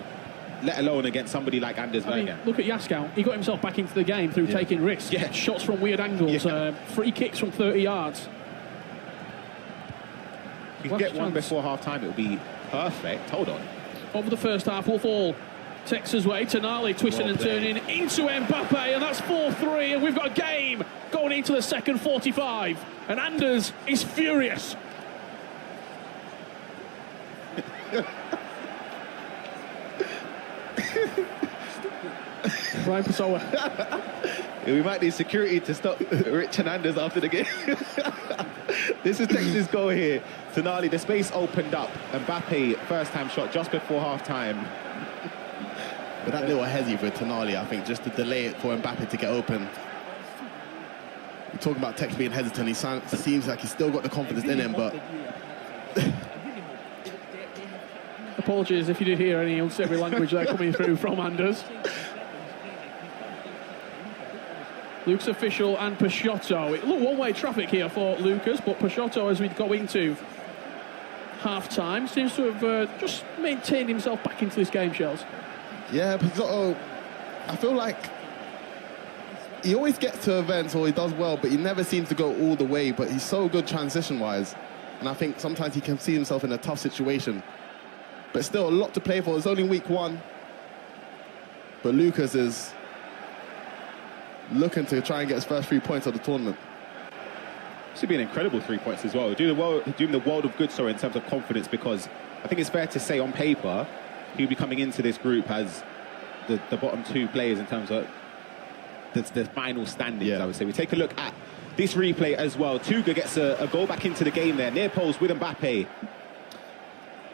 let alone against somebody like Anders Verjgang. I mean, look at Yaskow. He got himself back into the game through taking risks. Yeah. Shots from weird angles, free kicks from 30 yards. If you can get one before half-time, it would be perfect. Hold on. Over the first half, will fall Tekkz's way. Tonali twisting and turning into Mbappe, and that's 4-3, and we've got a game going into the second 45. And Anders is furious. Ryan Pessoa. We might need security to stop Rich and Anders after the game. This is Tekkz's goal here. Tonali, the space opened up. Mbappe, first-time shot just before half-time. But that little hezzy for Tonali, I think, just to delay it for Mbappe to get open. We're talking about Tekkz being hesitant. He seems like he's still got the confidence in him, but... Apologies if you did hear any unsavory language there coming through from Anders. Lucas Official and Peixoto. It looked one-way traffic here for Lucas, but Peixoto, as we go into half-time, seems to have just maintained himself back into this game, Shells. Yeah, Peixoto, I feel like he always gets to events or he does well, but he never seems to go all the way, but he's so good transition-wise. And I think sometimes he can see himself in a tough situation. But still, a lot to play for. It's only week 1. But Lucas is looking to try and get his first 3 points of the tournament. This would be an incredible 3 points as well. Doing the world of good, in terms of confidence, because I think it's fair to say on paper, he'll be coming into this group as the bottom 2 players in terms of the final standings, I would say. We take a look at this replay as well. Tuga gets a goal back into the game there. Near post with Mbappe.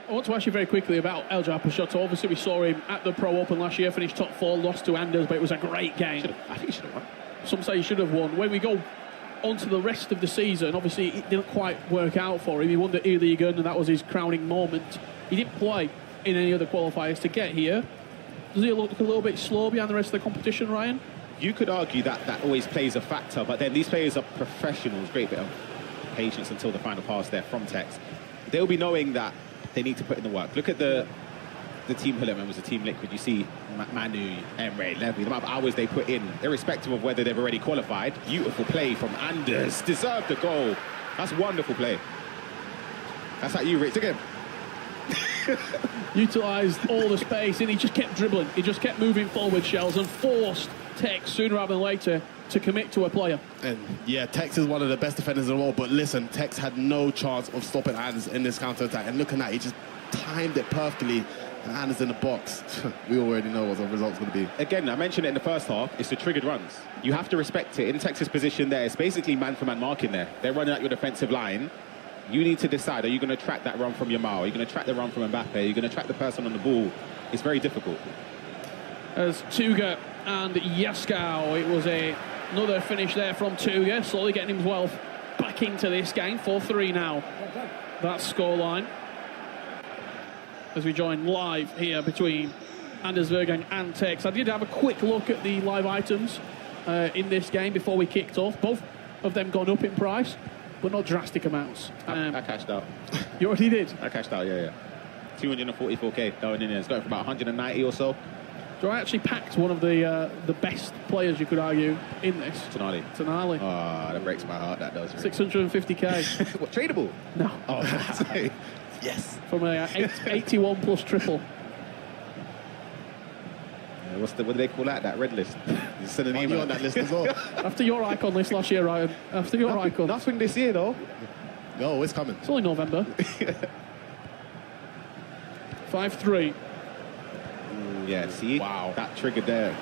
I want to ask you very quickly about Eljar Peixoto. Obviously, we saw him at the Pro Open last year, finished top 4, lost to Anders, but it was a great game. I think he should have won. Some say he should have won. When we go on to the rest of the season, obviously, it didn't quite work out for him. He won the E-League, and that was his crowning moment. He didn't play in any other qualifiers to get here. Does he look a little bit slow behind the rest of the competition, Ryan? You could argue that always plays a factor, but then these players are professionals. Great bit of patience until the final pass there from Tekkz. They'll be knowing that they need to put in the work. Look at the Team Hullet members, the Team Liquid. You see Manu, Emre, Levy, the amount of hours they put in, irrespective of whether they've already qualified. Beautiful play from Anders. Deserved the goal. That's wonderful play. That's like you, Rich, again. Utilised all the space, and he just kept dribbling. He just kept moving forward, Shells, and forced Tekkz sooner rather than later to commit to a player. And yeah, Tekkz is one of the best defenders in the world, but listen, Tekkz had no chance of stopping Anders in this counter-attack, and looking at it, he just timed it perfectly, and Anders in the box. We already know what the result's going to be. Again, I mentioned it in the first half, it's the triggered runs. You have to respect it. In Tekkz's position there, it's basically man-for-man marking there. They're running at your defensive line. You need to decide, are you going to track that run from Yamal? Are you going to track the run from Mbappe? Are you going to track the person on the ball? It's very difficult. As Tuga and Yaskow, it was another finish there from Tuga, slowly getting himself back into this game. 4-3 now, that scoreline. As we join live here between Anders Verjgang and Tekkz. I did have a quick look at the live items in this game before we kicked off. Both of them gone up in price, but not drastic amounts. I cashed out. You already did? I cashed out, yeah. 244k going in there. It's going for about 190 or so. So I actually packed one of the best players, you could argue, in this. Tonali. Oh, that breaks my heart, that does. 650k. What, tradable? No. Oh, yes. From a 81 plus triple. What do they call that? That red list? You send an email on that list as well. After your icon list last year, Ryan. After your icon. Nothing this year, though. No, it's coming. It's only November. 5-3. Yeah, see? Wow. That triggered there.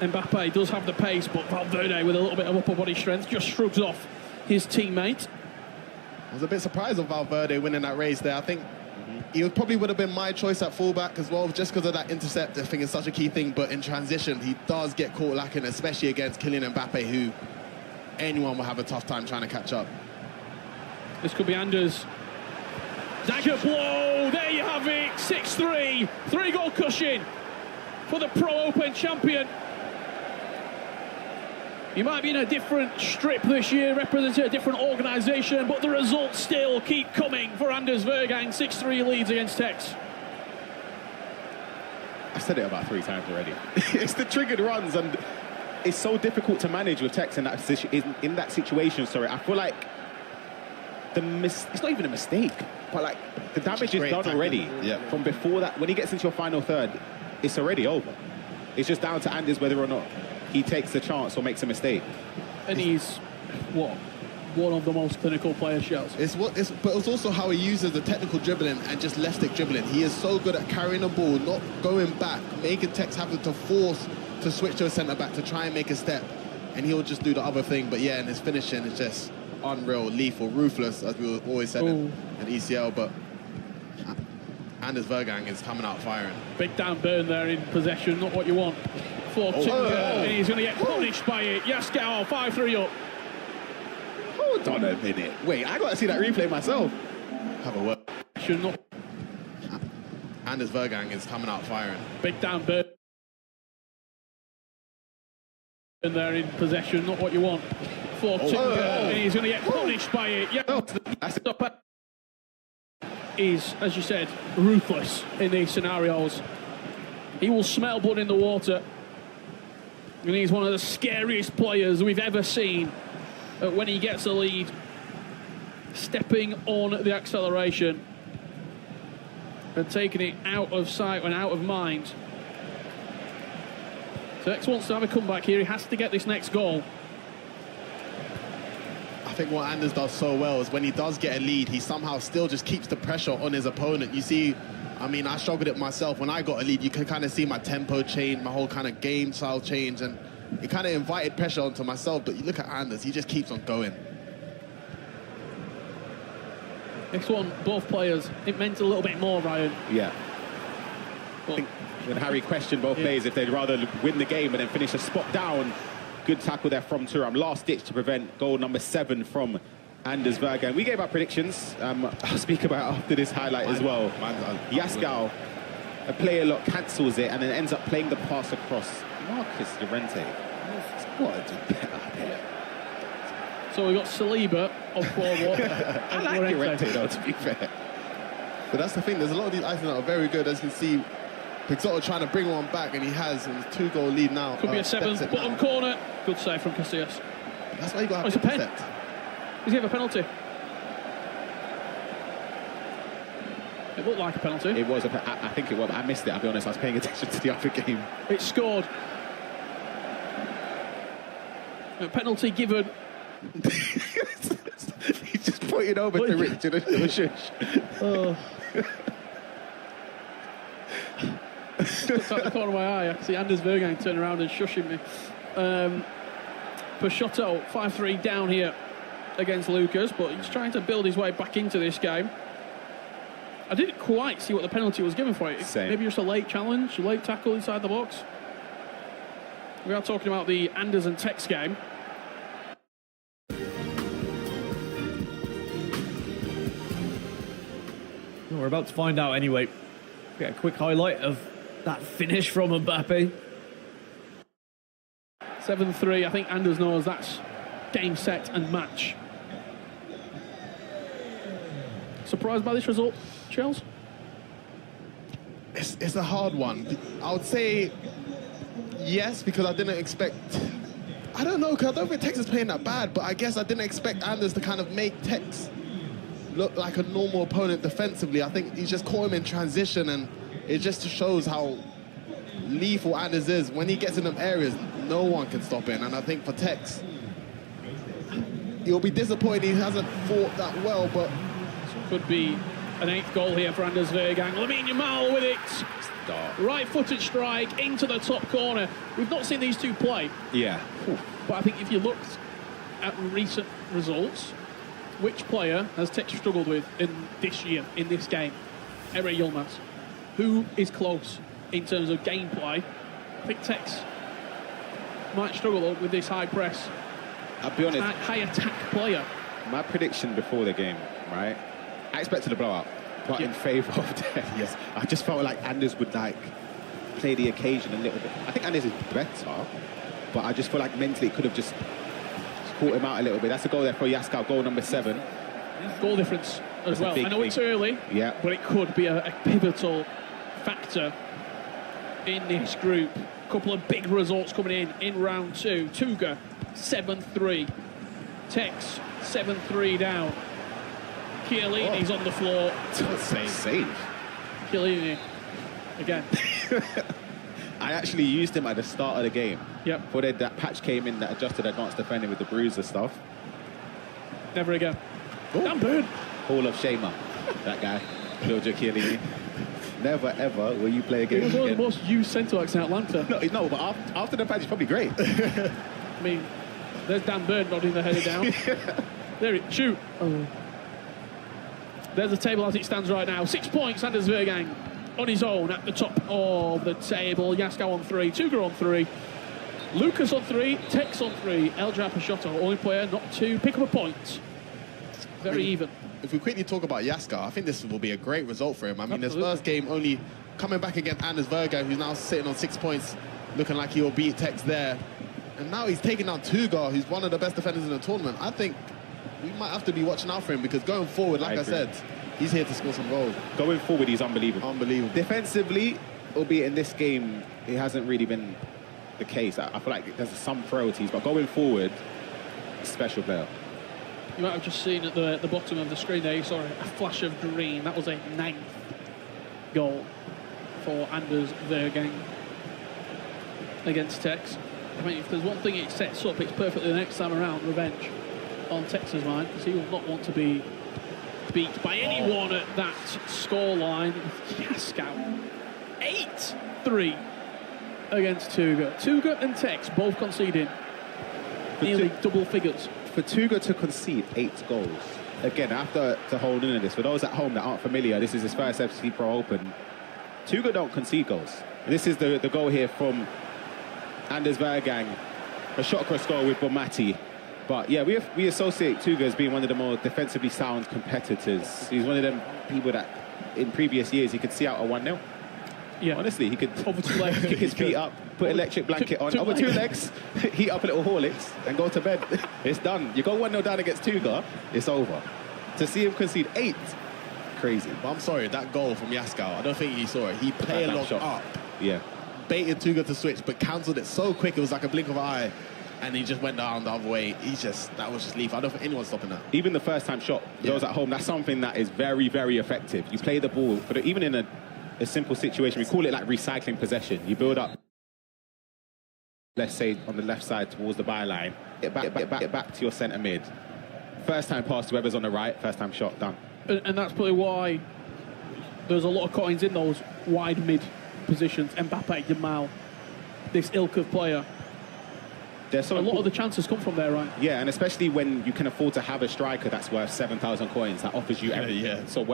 Mbappe does have the pace, but Valverde, with a little bit of upper body strength, just shrugs off his teammate. I was a bit surprised of Valverde winning that race there. I think He probably would have been my choice at fullback as well, just because of that intercept. I think it's such a key thing. But in transition, he does get caught lacking, especially against Kylian Mbappe, who anyone will have a tough time trying to catch up. This could be Anders. Dagger blow, there you have it, 6-3, 3-goal cushion for the Pro Open champion. He might be in a different strip this year, representing a different organisation, but the results still keep coming for Anders Verjgang. 6-3 leads against Tekkz. I've said it about 3 times already. It's the triggered runs, and it's so difficult to manage with Tekkz in that situation. Sorry, I feel like it's not even a mistake, but like the damage is done already. Yeah. From before that, when he gets into your final third, it's already over. It's just down to Anders whether or not he takes a chance or makes a mistake. And he's, what, one of the most clinical players, Shells. But it's also how he uses the technical dribbling and just left stick dribbling. He is so good at carrying the ball, not going back, making Tekkz have to force to switch to a centre-back to try and make a step. And he'll just do the other thing. But yeah, and his finishing is just unreal, lethal, ruthless, as we always said in ECL. But Anders Verjgang is coming out firing. Big down burn there in possession, not what you want. And he's going to get punished by it. Yaskal, 5-3 up. Hold on a minute. Wait, I got to see that replay myself. Have a word. Should not. Anders Verjgang is coming out firing. Big down burn there in possession, not what you want. And he's going to get punished by it. He's, as you said, ruthless in these scenarios. He will smell blood in the water. And he's one of the scariest players we've ever seen when he gets a lead. Stepping on the acceleration and taking it out of sight and out of mind. Tekkz wants to have a comeback here. He has to get this next goal. I think what Anders does so well is when he does get a lead, he somehow still just keeps the pressure on his opponent. You see, I mean, I struggled it myself. When I got a lead, you can kind of see my tempo change, my whole kind of game style change, and it kind of invited pressure onto myself. But you look at Anders, he just keeps on going. Next one, both players, it meant a little bit more, Ryan. Yeah. I think when Harry questioned both players if they'd rather win the game and then finish a spot down, good tackle there from Thuram. Last ditch to prevent goal number 7 from Anders Verjgang. We gave our predictions. I'll speak about after this highlight as well. Yaskal, a player lot, cancels it and then ends up playing the pass across. Marcus Llorente. He's got to do better here. So we've got Saliba on forward. I like Llorente though, to be fair. But that's the thing, there's a lot of these items that are very good. As you can see, Pixoto trying to bring one back, and he has, and 2-goal lead now. Could be a 7th bottom corner. Good save from Casillas. That's why you got to have a pen. Does he have a penalty? It looked like a penalty. It was, I think it was. I missed it, I'll be honest. I was paying attention to the other game. It's scored. A penalty given. He's just pointing over to Richard. Oh. Looked out the corner of my eye. I can see Anders Verjgang turning around and shushing me. Peixoto, 5-3 down here against Lucas, but he's trying to build his way back into this game. I didn't quite see what the penalty was given for it. Same. Maybe just a late challenge, a late tackle inside the box. We are talking about the Anders and Tekkz game. We're about to find out anyway. Get a quick highlight of that finish from Mbappe. 7-3, I think Anders knows that's game, set and match. Surprised by this result, Chels? It's a hard one. I would say yes, because I didn't expect... I don't know, because I don't think Tekkz is playing that bad, but I guess I didn't expect Anders to kind of make Tekkz look like a normal opponent defensively. I think he's just caught him in transition, and it just shows how lethal Anders is. When he gets in them areas, no one can stop him. And I think for Tekkz, he'll be disappointed he hasn't fought that well, but... Could be an 8th goal here for Anders Verjgang. Lamine Yamal with it. Right-footed strike into the top corner. We've not seen these two play. Yeah. But I think if you looked at recent results, which player has Tekkz struggled with in this year, in this game? Emre Yilmaz. Who is close in terms of gameplay? I think Tekkz might struggle with this high press. I'll be honest. High attack player. My prediction before the game, right? I expected a blowout, but in favour of Tekkz. Yes. I just felt like Anders would like play the occasion a little bit. I think Anders is better, but I just feel like mentally it could have just caught him out a little bit. That's a goal there for Yaskov, goal number 7. Goal difference as well. I know it's early, but it could be a pivotal factor in this group. A couple of big results coming in round 2. Tuga 7-3. Tekkz 7-3 down. Chiellini's on the floor. Save. Chiellini again. I actually used him at the start of the game. Yep. Before that patch came in that adjusted advanced defending with the bruiser stuff. Never again. Dan Burn. Hall of Shamer. That guy. Giorgio Chiellini. Never ever will you play a game He was one of again. the most used centre-backs in Atlanta. No, but after the patch, he's probably great. I mean, there's Dan Burn nodding the header down. There it, shoot. Oh. There's the table as it stands right now. 6 points, Anders Verjgang on his own at the top of the table. Yaskov on 3, Tuga on 3, Lucas on 3, Tekkz on 3, Eldra Pashotto, only player not to pick up a point. Very even. If we quickly talk about Yaskov, I think this will be a great result for him. I mean, his first game only coming back against Anders Verjgang, who's now sitting on 6 points, looking like he'll beat Tekkz there. And now he's taking down Tuga, who's one of the best defenders in the tournament. I think we might have to be watching out for him because going forward, like I said, he's here to score some goals. Going forward, he's unbelievable. Unbelievable. Defensively, albeit in this game, it hasn't really been the case. I feel like there's some frailties, but going forward, special player. You might have just seen at the bottom of the screen there, you saw a flash of green. That was a 9th goal for Anders Verjgang against Tekkz. I mean, if there's one thing it sets up, it's perfectly the next time around, revenge on Tekkz's mind, because he will not want to be beat by anyone at that scoreline. Yaskov 8-3 against Tuga. Tuga and Tekkz both conceding nearly double figures. For Tuga to concede 8 goals, again, after the whole in of this, for those at home that aren't familiar, this is his first FC Pro Open. Tuga don't concede goals. This is the goal here from Anders Verjgang, a shot cross goal with Bomati. But yeah, we associate Tuga as being one of the more defensively sound competitors. He's one of them people that in previous years he could see out a 1-0. Yeah. Honestly, he could over 2 legs, kick his feet up, put electric blanket on, over 2 legs, heat up a little Horlicks and go to bed. It's done. You go 1-0 down against Tuga, it's over. To see him concede 8, crazy. But I'm sorry, that goal from Yaskov, I don't think he saw it. He played along up. Yeah. Baited Tuga to switch, but cancelled it so quick, it was like a blink of an eye. And he just went down the other way. That was just lethal. I don't think anyone's stopping that. Even the first time shot, those at home, that's something that is very, very effective. You play the ball, even in a simple situation, we call it like recycling possession. You build up, let's say, on the left side towards the byline, get back to your centre mid. First time pass to whoever's on the right, first time shot, done. And that's probably why there's a lot of coins in those wide mid positions. Mbappe, Yamal, this ilk of player. A lot of the chances come from there, right? Yeah, and especially when you can afford to have a striker that's worth 7,000 coins, that offers you everything. Yeah. So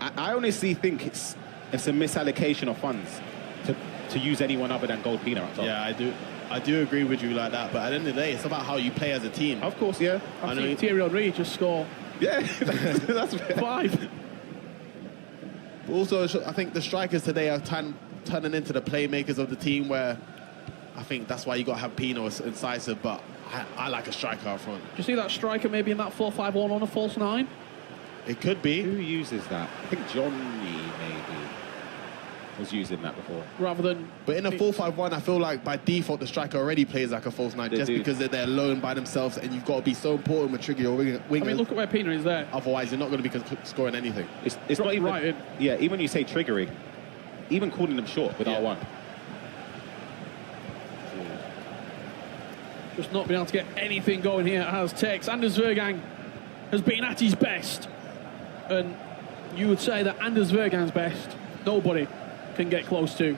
I honestly think it's a misallocation of funds to use anyone other than Gold Pina up top. Yeah, I do agree with you like that, but at the end of the day, it's about how you play as a team. Of course, yeah. I've seen Thierry Henry just score. Yeah, that's 5. Also, I think the strikers today are turning into the playmakers of the team, where I think that's why you got to have Pino incisive, but I like a striker up front. Do you see that striker maybe in that 4-5-1 on a false 9? It could be. Who uses that? I think Johnny maybe was using that before. Rather than... But in a 4-5-1, I feel like by default the striker already plays like a false 9 because they're there alone by themselves, and you've got to be so important with trigger your wingers. I mean, look at where Pino is there. Otherwise, you're not going to be scoring anything. It's not even... Right in. Yeah, even when you say triggering, even calling them short with R1. Just not being able to get anything going here as Tekkz. Anders Verjgang has been at his best. And you would say that Anders Verjang's best, nobody can get close to.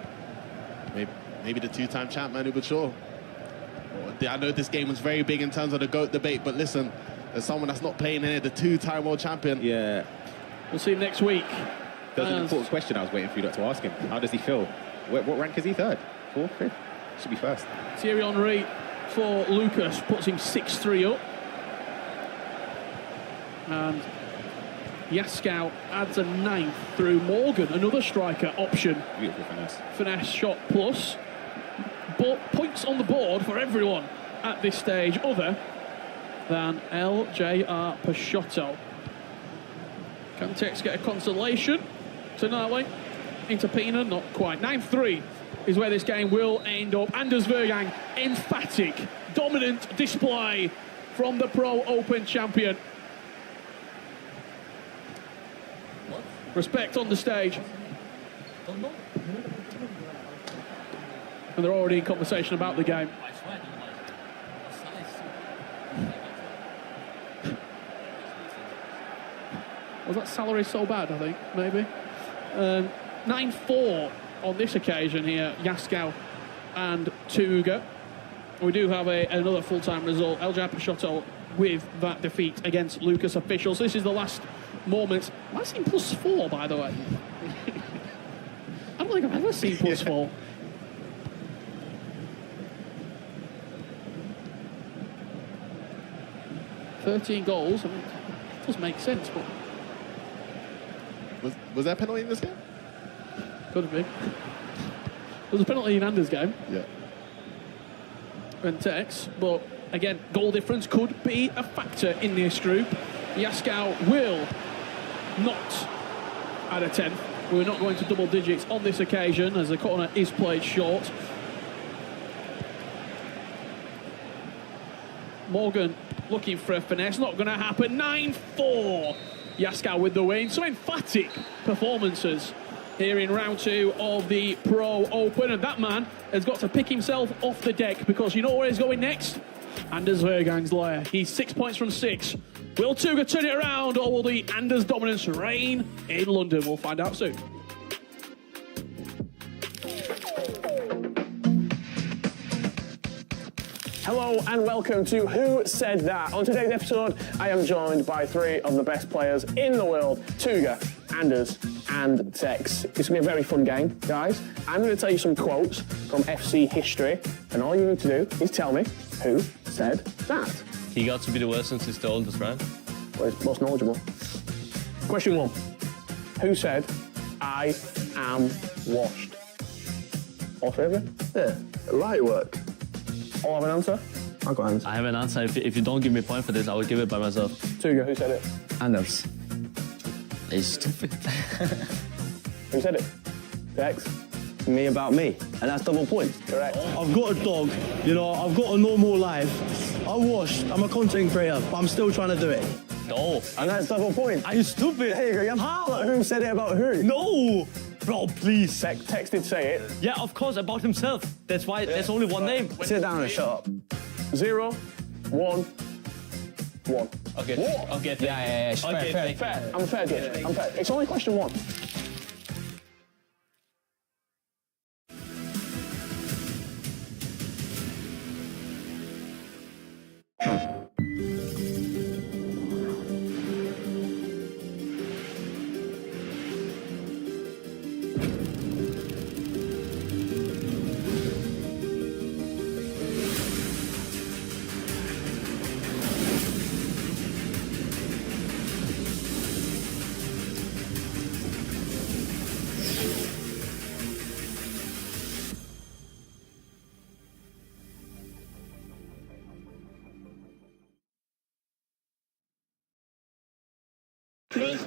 Maybe the 2-time champ, Manu Bachor. I know this game was very big in terms of the GOAT debate, but listen, there's someone that's not playing in it, the 2-time world champion. Yeah. We'll see him next week There's an important question I was waiting for you to ask him. How does he feel? What rank is he? Third? Fourth? Fifth? Should be first. Thierry Henry for Lucas puts him 6-3 up. And Yaskow adds a 9th through Morgan, another striker option. Beautiful finesse. Finesse shot plus. But points on the board for everyone at this stage other than LJR Peixoto. Can Tekkz get a consolation tonight? Into Pina, not quite. 9-3 is where this game will end up. Anders Verjgang, emphatic, dominant display from the Pro Open champion. Respect on the stage. And they're already in conversation about the game. Was that salary so bad, I think, maybe? 9-4 on this occasion here, Yaskow and Tuga. We do have another full-time result. LJ Peixoto with that defeat against Lucas officials. This is the last moments. Have I seen +4, by the way? I don't think I've ever seen +4. 13 goals. I mean, it does make sense, but was that a penalty in this game? Could have been. There was a penalty in Anders' game. Yeah. And Tekkz, but again, goal difference could be a factor in this group. Yaskow will not add a 10th. We're not going to double digits on this occasion as the corner is played short. Morgan looking for a finesse, not going to happen. 9-4. Yaskow with the win. Some emphatic performances here in round 2 of the Pro Open, and that man has got to pick himself off the deck, because you know where he's going next? Anders Verjang's lair. He's 6 points from 6. Will Tuga turn it around, or will the Anders dominance reign in London? We'll find out soon. Hello and welcome to Who Said That? On today's episode, I am joined by 3 of the best players in the world, Tuga, Anders and Tekkz. It's going to be a very fun game, guys. I'm going to tell you some quotes from FC history, and all you need to do is tell me who said that. He got to be the worst since he's the oldest, right? Well, he's most knowledgeable. Question 1. Who said, I am washed? All 3 of you? Yeah, light work. All have an answer? I've got an answer. I have an answer. If you don't give me a point for this, I will give it by myself. Tuga, who said it? Anders. He's stupid. Who said it? Tekkz? Me about me, and that's double points. Correct. I've got a dog, you know, I've got a normal life. I washed, I'm a content creator, but I'm still trying to do it. No. And that's double points. Are you stupid? There you go. You How? Like, who said it about who? No! Bro, please. Tekkz did say it. Yeah, of course, about himself. That's why there's only one name. Sit down and shut up. 0, 1, 1. Okay. What? Okay. Yeah. Fair. I'm fair, judge. I'm fair. It's only question 1. Please.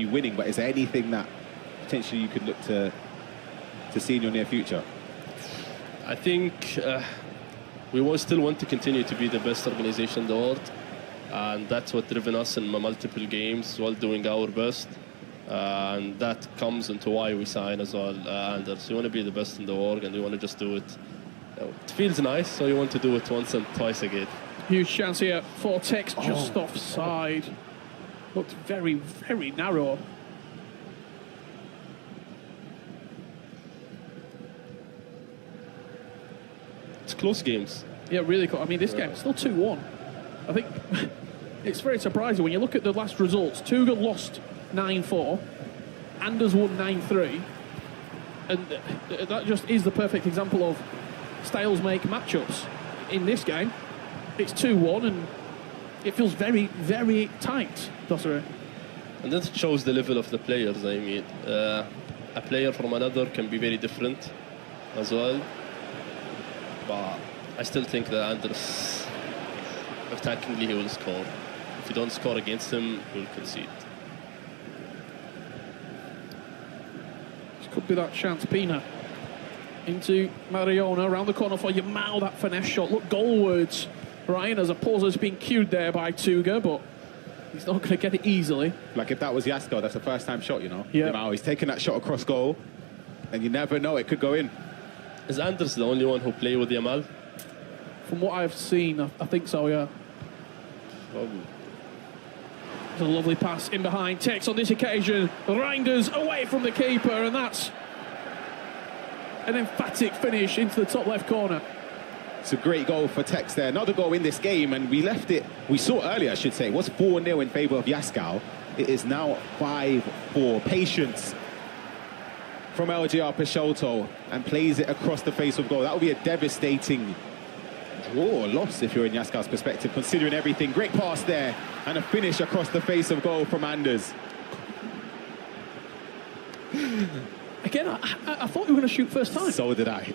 you winning, but is there anything that potentially you could look to see in your near future? I think we still want to continue to be the best organization in the world, and that's what driven us in multiple games while doing our best. And that comes into why we sign as well. Anders, you want to be the best in the world, and you want to just do it. It feels nice, so you want to do it once and twice again. Huge chance here for Tekkz, just offside. Looked very, very narrow. It's close games. Yeah, really close. I mean, this game is still 2-1. I think it's very surprising when you look at the last results. Tuga lost 9-4, Anders won 9-3, and that just is the perfect example of styles make matchups. In this game, it's 2-1, and it feels very, very tight, Dossere. And that shows the level of the players. I mean, a player from another can be very different as well, but I still think that Anders, attackingly, he will score. If you don't score against him, he will concede. Could be that chance. Pina into Mariona, around the corner for Yamal, that finesse shot. Look goalwards, Ryan, as Opozo's been cued there by Tuga, but he's not going to get it easily. Like if that was Yasko, that's a first-time shot, you know? Yeah. Yamal, he's taking that shot across goal, and you never know, it could go in. Is Anders the only one who play with Yamal? From what I've seen, I think so, yeah. It's a lovely pass in behind. Tekkz on this occasion. Reinders away from the keeper, and that's an emphatic finish into the top left corner. It's a great goal for Tekkz there. Another goal in this game, and we saw earlier, I should say, it was 4-0 in favour of Yaskov. It is now 5-4. Patience from LGR Peixoto, and plays it across the face of goal. That would be a devastating draw or loss if you're in Yaskov's perspective, considering everything. Great pass there, and a finish across the face of goal from Anders. Again, I thought you were going to shoot first time. So did I.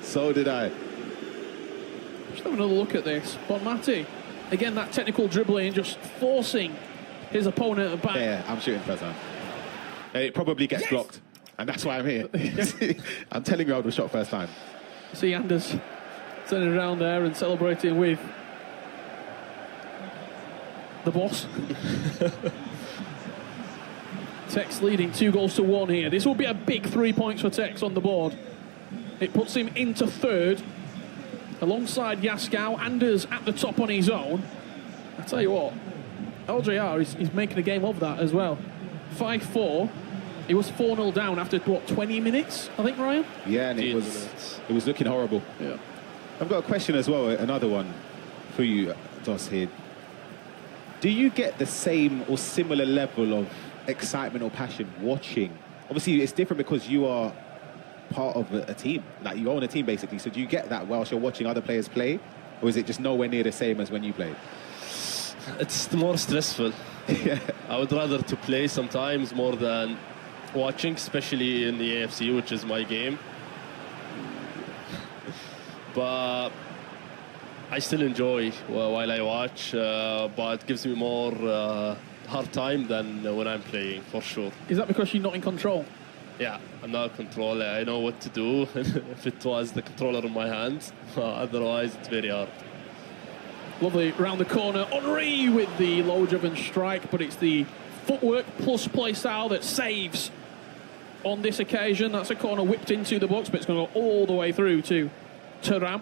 So did I. Just have another look at this. Bonmati, again, that technical dribbling, just forcing his opponent back. Yeah, I'm shooting first time. It probably gets blocked, and that's why I'm here. I'm telling you I would have shot first time. See Anders turning around there and celebrating with the boss. Tekkz leading 2-1 here. This will be a big 3 points for Tekkz on the board. It puts him into third, alongside Yaskov. Anders at the top on his own. I tell you what, LJR is making a game of that as well. 5-4. He was 4-0 down after, what, 20 minutes, I think, Ryan? Yeah, and it was looking horrible. Yeah. I've got a question as well, another one for you, Dos, here. Do you get the same or similar level of excitement or passion watching? Obviously, it's different because you are part of a team. Like, you own a team, basically. So do you get that whilst you're watching other players play? Or is it just nowhere near the same as when you played? It's more stressful. Yeah. I would rather to play sometimes more than watching, especially in the AFC, which is my game. But I still enjoy while I watch, but it gives me more hard time than when I'm playing, for sure. Is that because you're not in control? Yeah, I'm not in control. I know what to do if it was the controller in my hands. Otherwise, it's very hard. Lovely round the corner. Henri with the low-driven strike, but it's the footwork plus play style that saves on this occasion. That's a corner whipped into the box, but it's going to go all the way through to Thuram.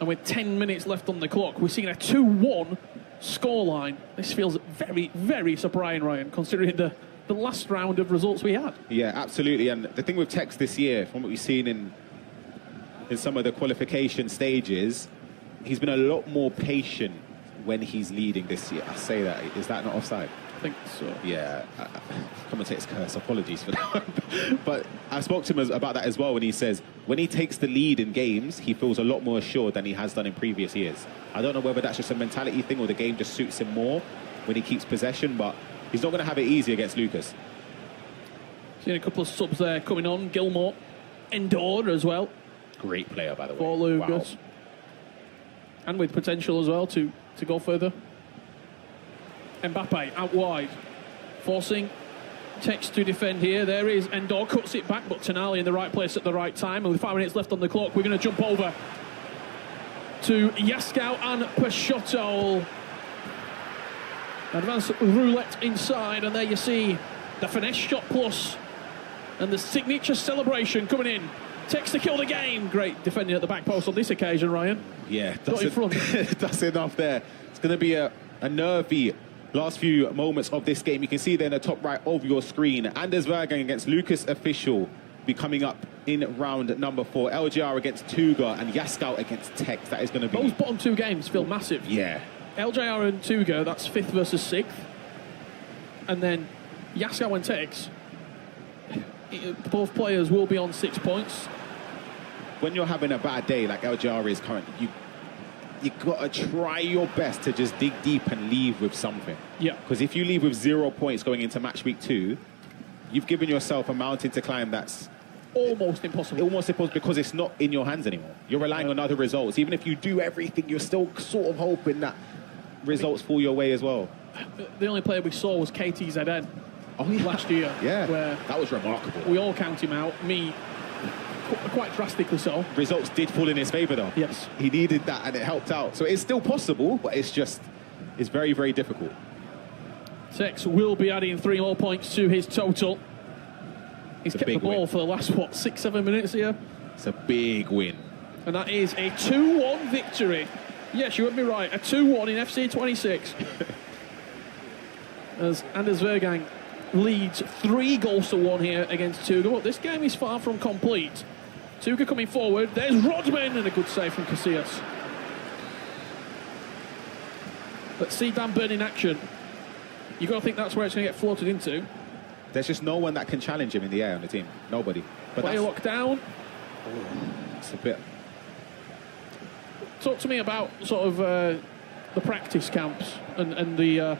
And with 10 minutes left on the clock, we're seeing a 2-1 scoreline. This feels very, very surprising, Ryan, considering the last round of results we had. Yeah, absolutely. And the thing with Tekkz this year, from what we've seen in some of the qualification stages, he's been a lot more patient when he's leading this year. I say that. Is that not offside? I think so. Yeah. Commentator's curse. Apologies for that. But I spoke to him about that as well when he says when he takes the lead in games, he feels a lot more assured than he has done in previous years. I don't know whether that's just a mentality thing or the game just suits him more when he keeps possession, but he's not going to have it easy against Lucas. Seeing a couple of subs there coming on. Gilmore, Endor as well. Great player, by the way. For Lucas. Wow. And with potential as well to go further. Mbappe out wide. forcing Tekkz to defend here. There is Endor, cuts it back, but Tonali in the right place at the right time. And with 5 minutes left on the clock, we're going to jump over to Yaskau and Peixoto. Advanced roulette inside, and there you see the finesse shot plus and the signature celebration coming in. Tekkz to kill the game. Great defending at the back post on this occasion, Ryan. Yeah, got in front. That's enough there. It's going to be a nervy last few moments of this game. You can see there in the top right of your screen, Anders Verjgang against Lucas Official be coming up in round number 4. LGR against Tuga and Yaskau against Tekkz. That is going to be... Those bottom 2 games feel massive. Yeah. LJR and Tuga, that's 5th versus 6th. And then Yaskau and Tekkz, both players will be on 6 points. When you're having a bad day like LGR is currently, you've got to try your best to just dig deep and leave with something. Yeah. Because if you leave with 0 points going into match week 2, you've given yourself a mountain to climb that's almost impossible. Almost impossible because it's not in your hands anymore. You're relying on other results. Even if you do everything, you're still sort of hoping that results fall your way as well. The only player we saw was KTZN last year. Yeah, where that was remarkable. We all count him out, me quite drastically so. Results did fall in his favour though. Yes. He needed that and it helped out. So it's still possible, but it's very, very difficult. Tekkz will be adding 3 more points to his total. He's kept the ball win for the last, 6-7 minutes here? It's a big win. And that is a 2-1 victory. Yes, you would be right. A 2-1 in FC 26. As Anders Verjgang leads 3 goals to 1 here against Tuga. But this game is far from complete. Tuga coming forward. There's Rodman and a good save from Casillas. Let's see Dan Burn in action. You've got to think that's where it's going to get floated into. There's just no one that can challenge him in the air on the team. Nobody. But Player locked down. It's a bit... Talk to me about sort of the practice camps and the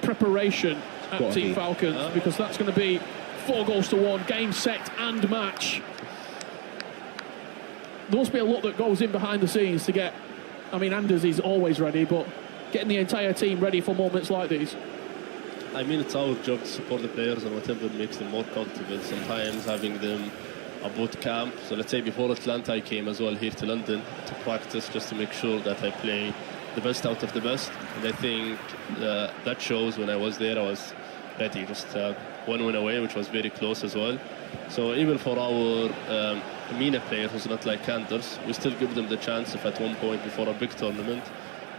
preparation at Team Falcons, because that's going to be 4 goals to 1, game, set and match. There must be a lot that goes in behind the scenes to get... I mean, Anders is always ready, but getting the entire team ready for moments like these. I mean, it's our job to support the players and whatever makes them more comfortable. Sometimes having them a boot camp. So let's say before Atlanta, I came as well here to London to practice just to make sure that I play the best out of the best. And I think that shows. When I was there, I was ready. Just 1 win away, which was very close as well. So even for our MENA player who's not like Anders, we still give them the chance if at one point before a big tournament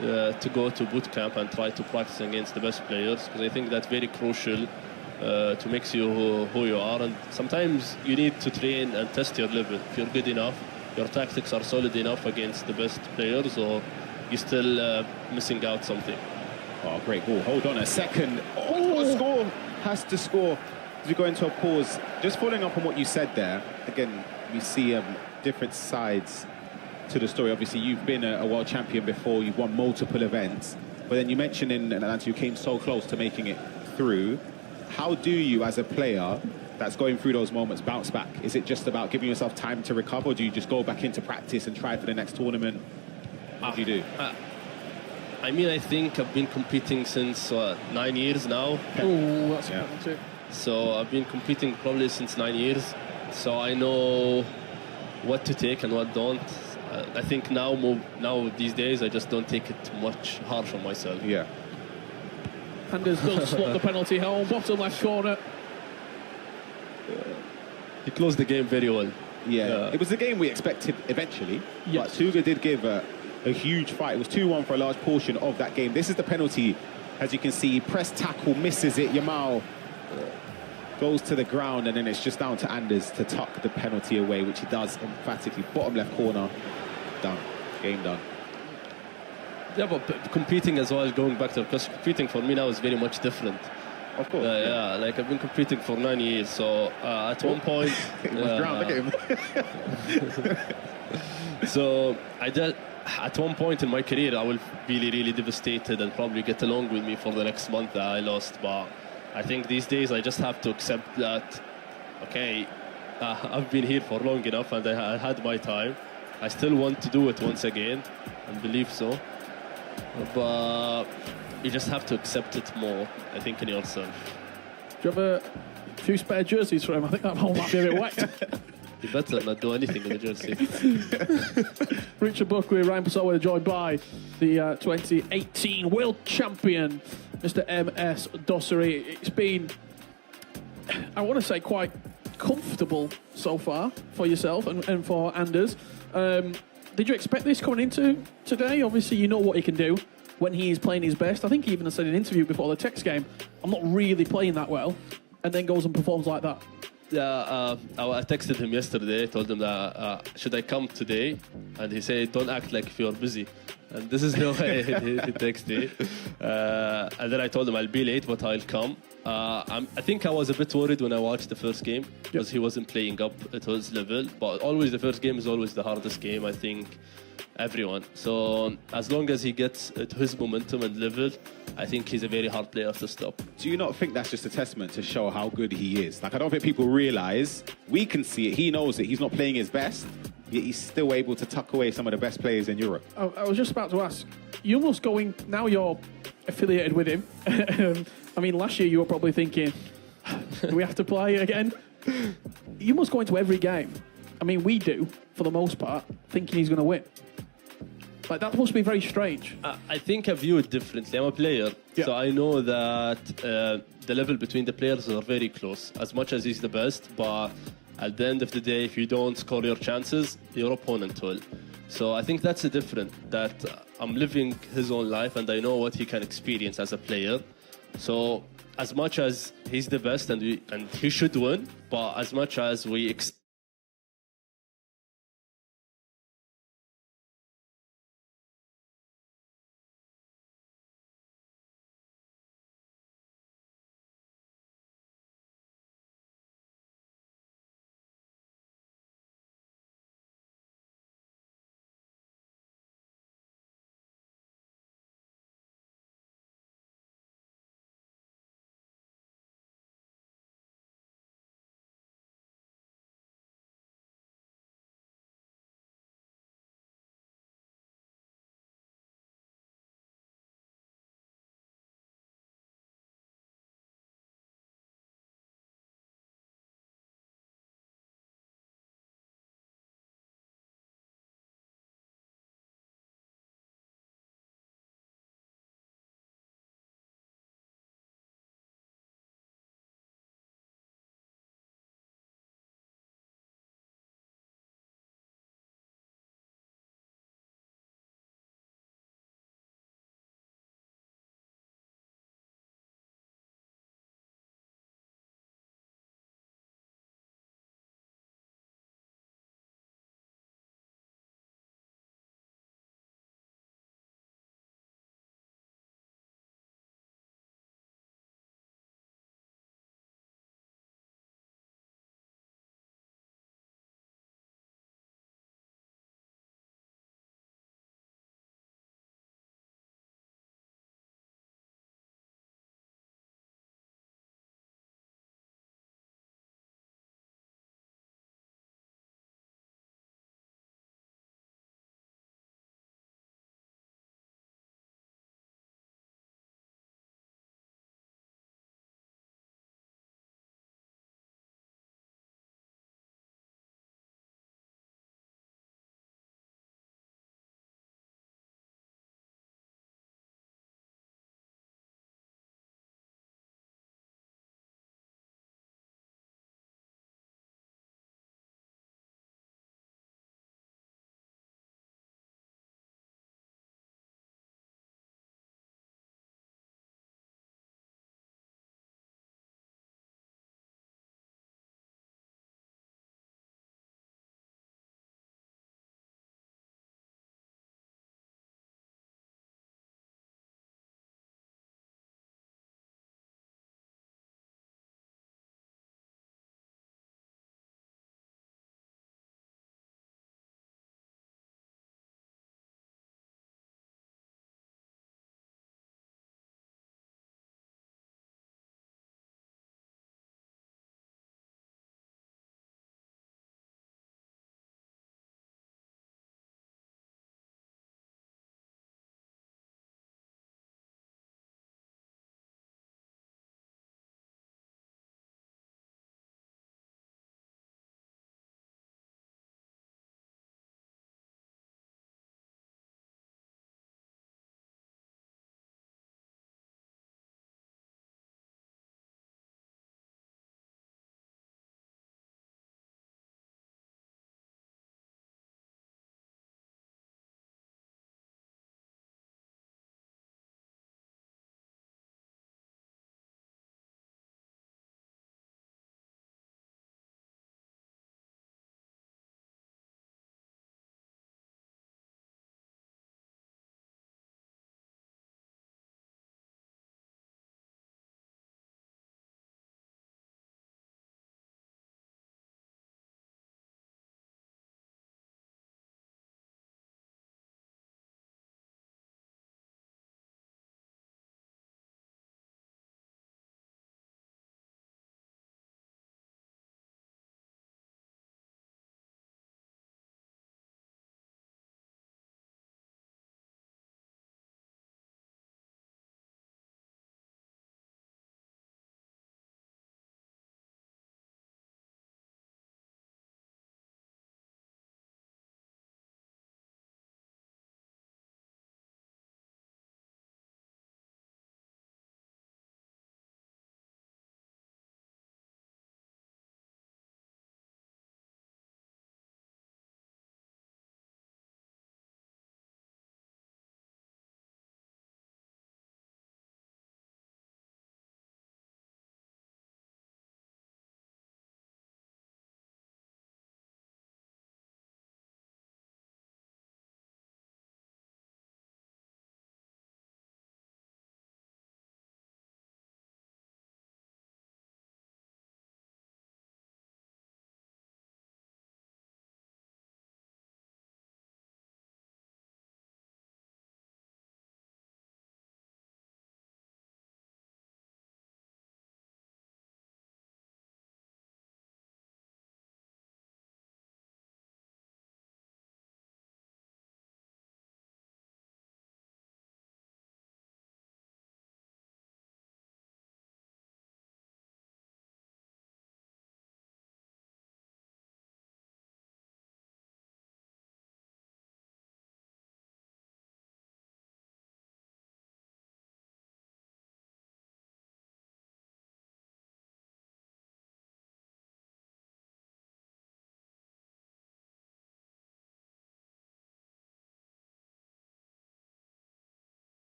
to go to boot camp and try to practice against the best players, because I think that's very crucial to make you who you are. And sometimes you need to train and test your level. If you're good enough, your tactics are solid enough against the best players, or you're still missing out something. Oh, great ball. Hold on a second. Oh, score. Has to score as we go into a pause. Just following up on what you said there, again, we see different sides to the story. Obviously, you've been a world champion before, you've won multiple events, but then you mentioned in Atlanta you came so close to making it through. How do you, as a player that's going through those moments, bounce back? Is it just about giving yourself time to recover, or do you just go back into practice and try for the next tournament? What do you do? I mean, I think I've been competing since 9 years now. Oh, that's a penalty. So I've been competing probably since 9 years. So I know what to take and what don't. I think now these days, I just don't take it too much harsh on myself. Yeah. Anders does slot the penalty home, bottom left corner. He closed the game very well. Yeah, it was the game we expected eventually. Yes. But Tuga did give a huge fight. It was 2-1 for a large portion of that game. This is the penalty, as you can see. Press tackle, misses it. Yamal goes to the ground, and then it's just down to Anders to tuck the penalty away, which he does emphatically. Bottom left corner, done. Game done. Yeah, but competing as well, going back to, because competing for me now is very much different. Of course. Yeah, like I've been competing for 9 years, so at one point... It was drowned, look at him. So at one point in my career, I will be really devastated and probably get along with me for the next month that I lost. But I think these days I just have to accept that, okay, I've been here for long enough and I had my time. I still want to do it once again and believe so. But you just have to accept it more, I think, in yourself. Do you have a few spare jerseys for him? I think that hole might be a bit wet. You better not do anything with the jersey. Richard Buckley, Ryan Pessoa, joined by the 2018 world champion, Mr. MS Dossery. It's been, I want to say, quite comfortable so far for yourself and for Anders. Did you expect this coming into today? Obviously, you know what he can do when he is playing his best. I think he even said in an interview before the Tekkz game, I'm not really playing that well, and then goes and performs like that. Yeah, I texted him yesterday, told him that should I come today, and he said don't act like if you're busy, and this is the way he texted me. And then I told him I'll be late but I'll come. I think I was a bit worried when I watched the first game because he wasn't playing up at his level, but always the first game is always the hardest game, I think, everyone. So as long as he gets to his momentum and level, I think he's a very hard player to stop. Do you not think that's just a testament to show how good he is? Like, I don't think people realise, we can see it, he knows it, he's not playing his best, yet he's still able to tuck away some of the best players in Europe. I was just about to ask, you almost going, now you're affiliated with him, I mean, last year you were probably thinking, do we have to play again? You must go into every game. I mean, we do, for the most part, thinking he's going to win. Like, that must be very strange. I think I view it differently. I'm a player, so I know that the level between the players are very close, as much as he's the best, but at the end of the day, if you don't score your chances, your opponent will. So I think that's the difference, that I'm living his own life and I know what he can experience as a player. So as much as he's the best and he should win, but as much as we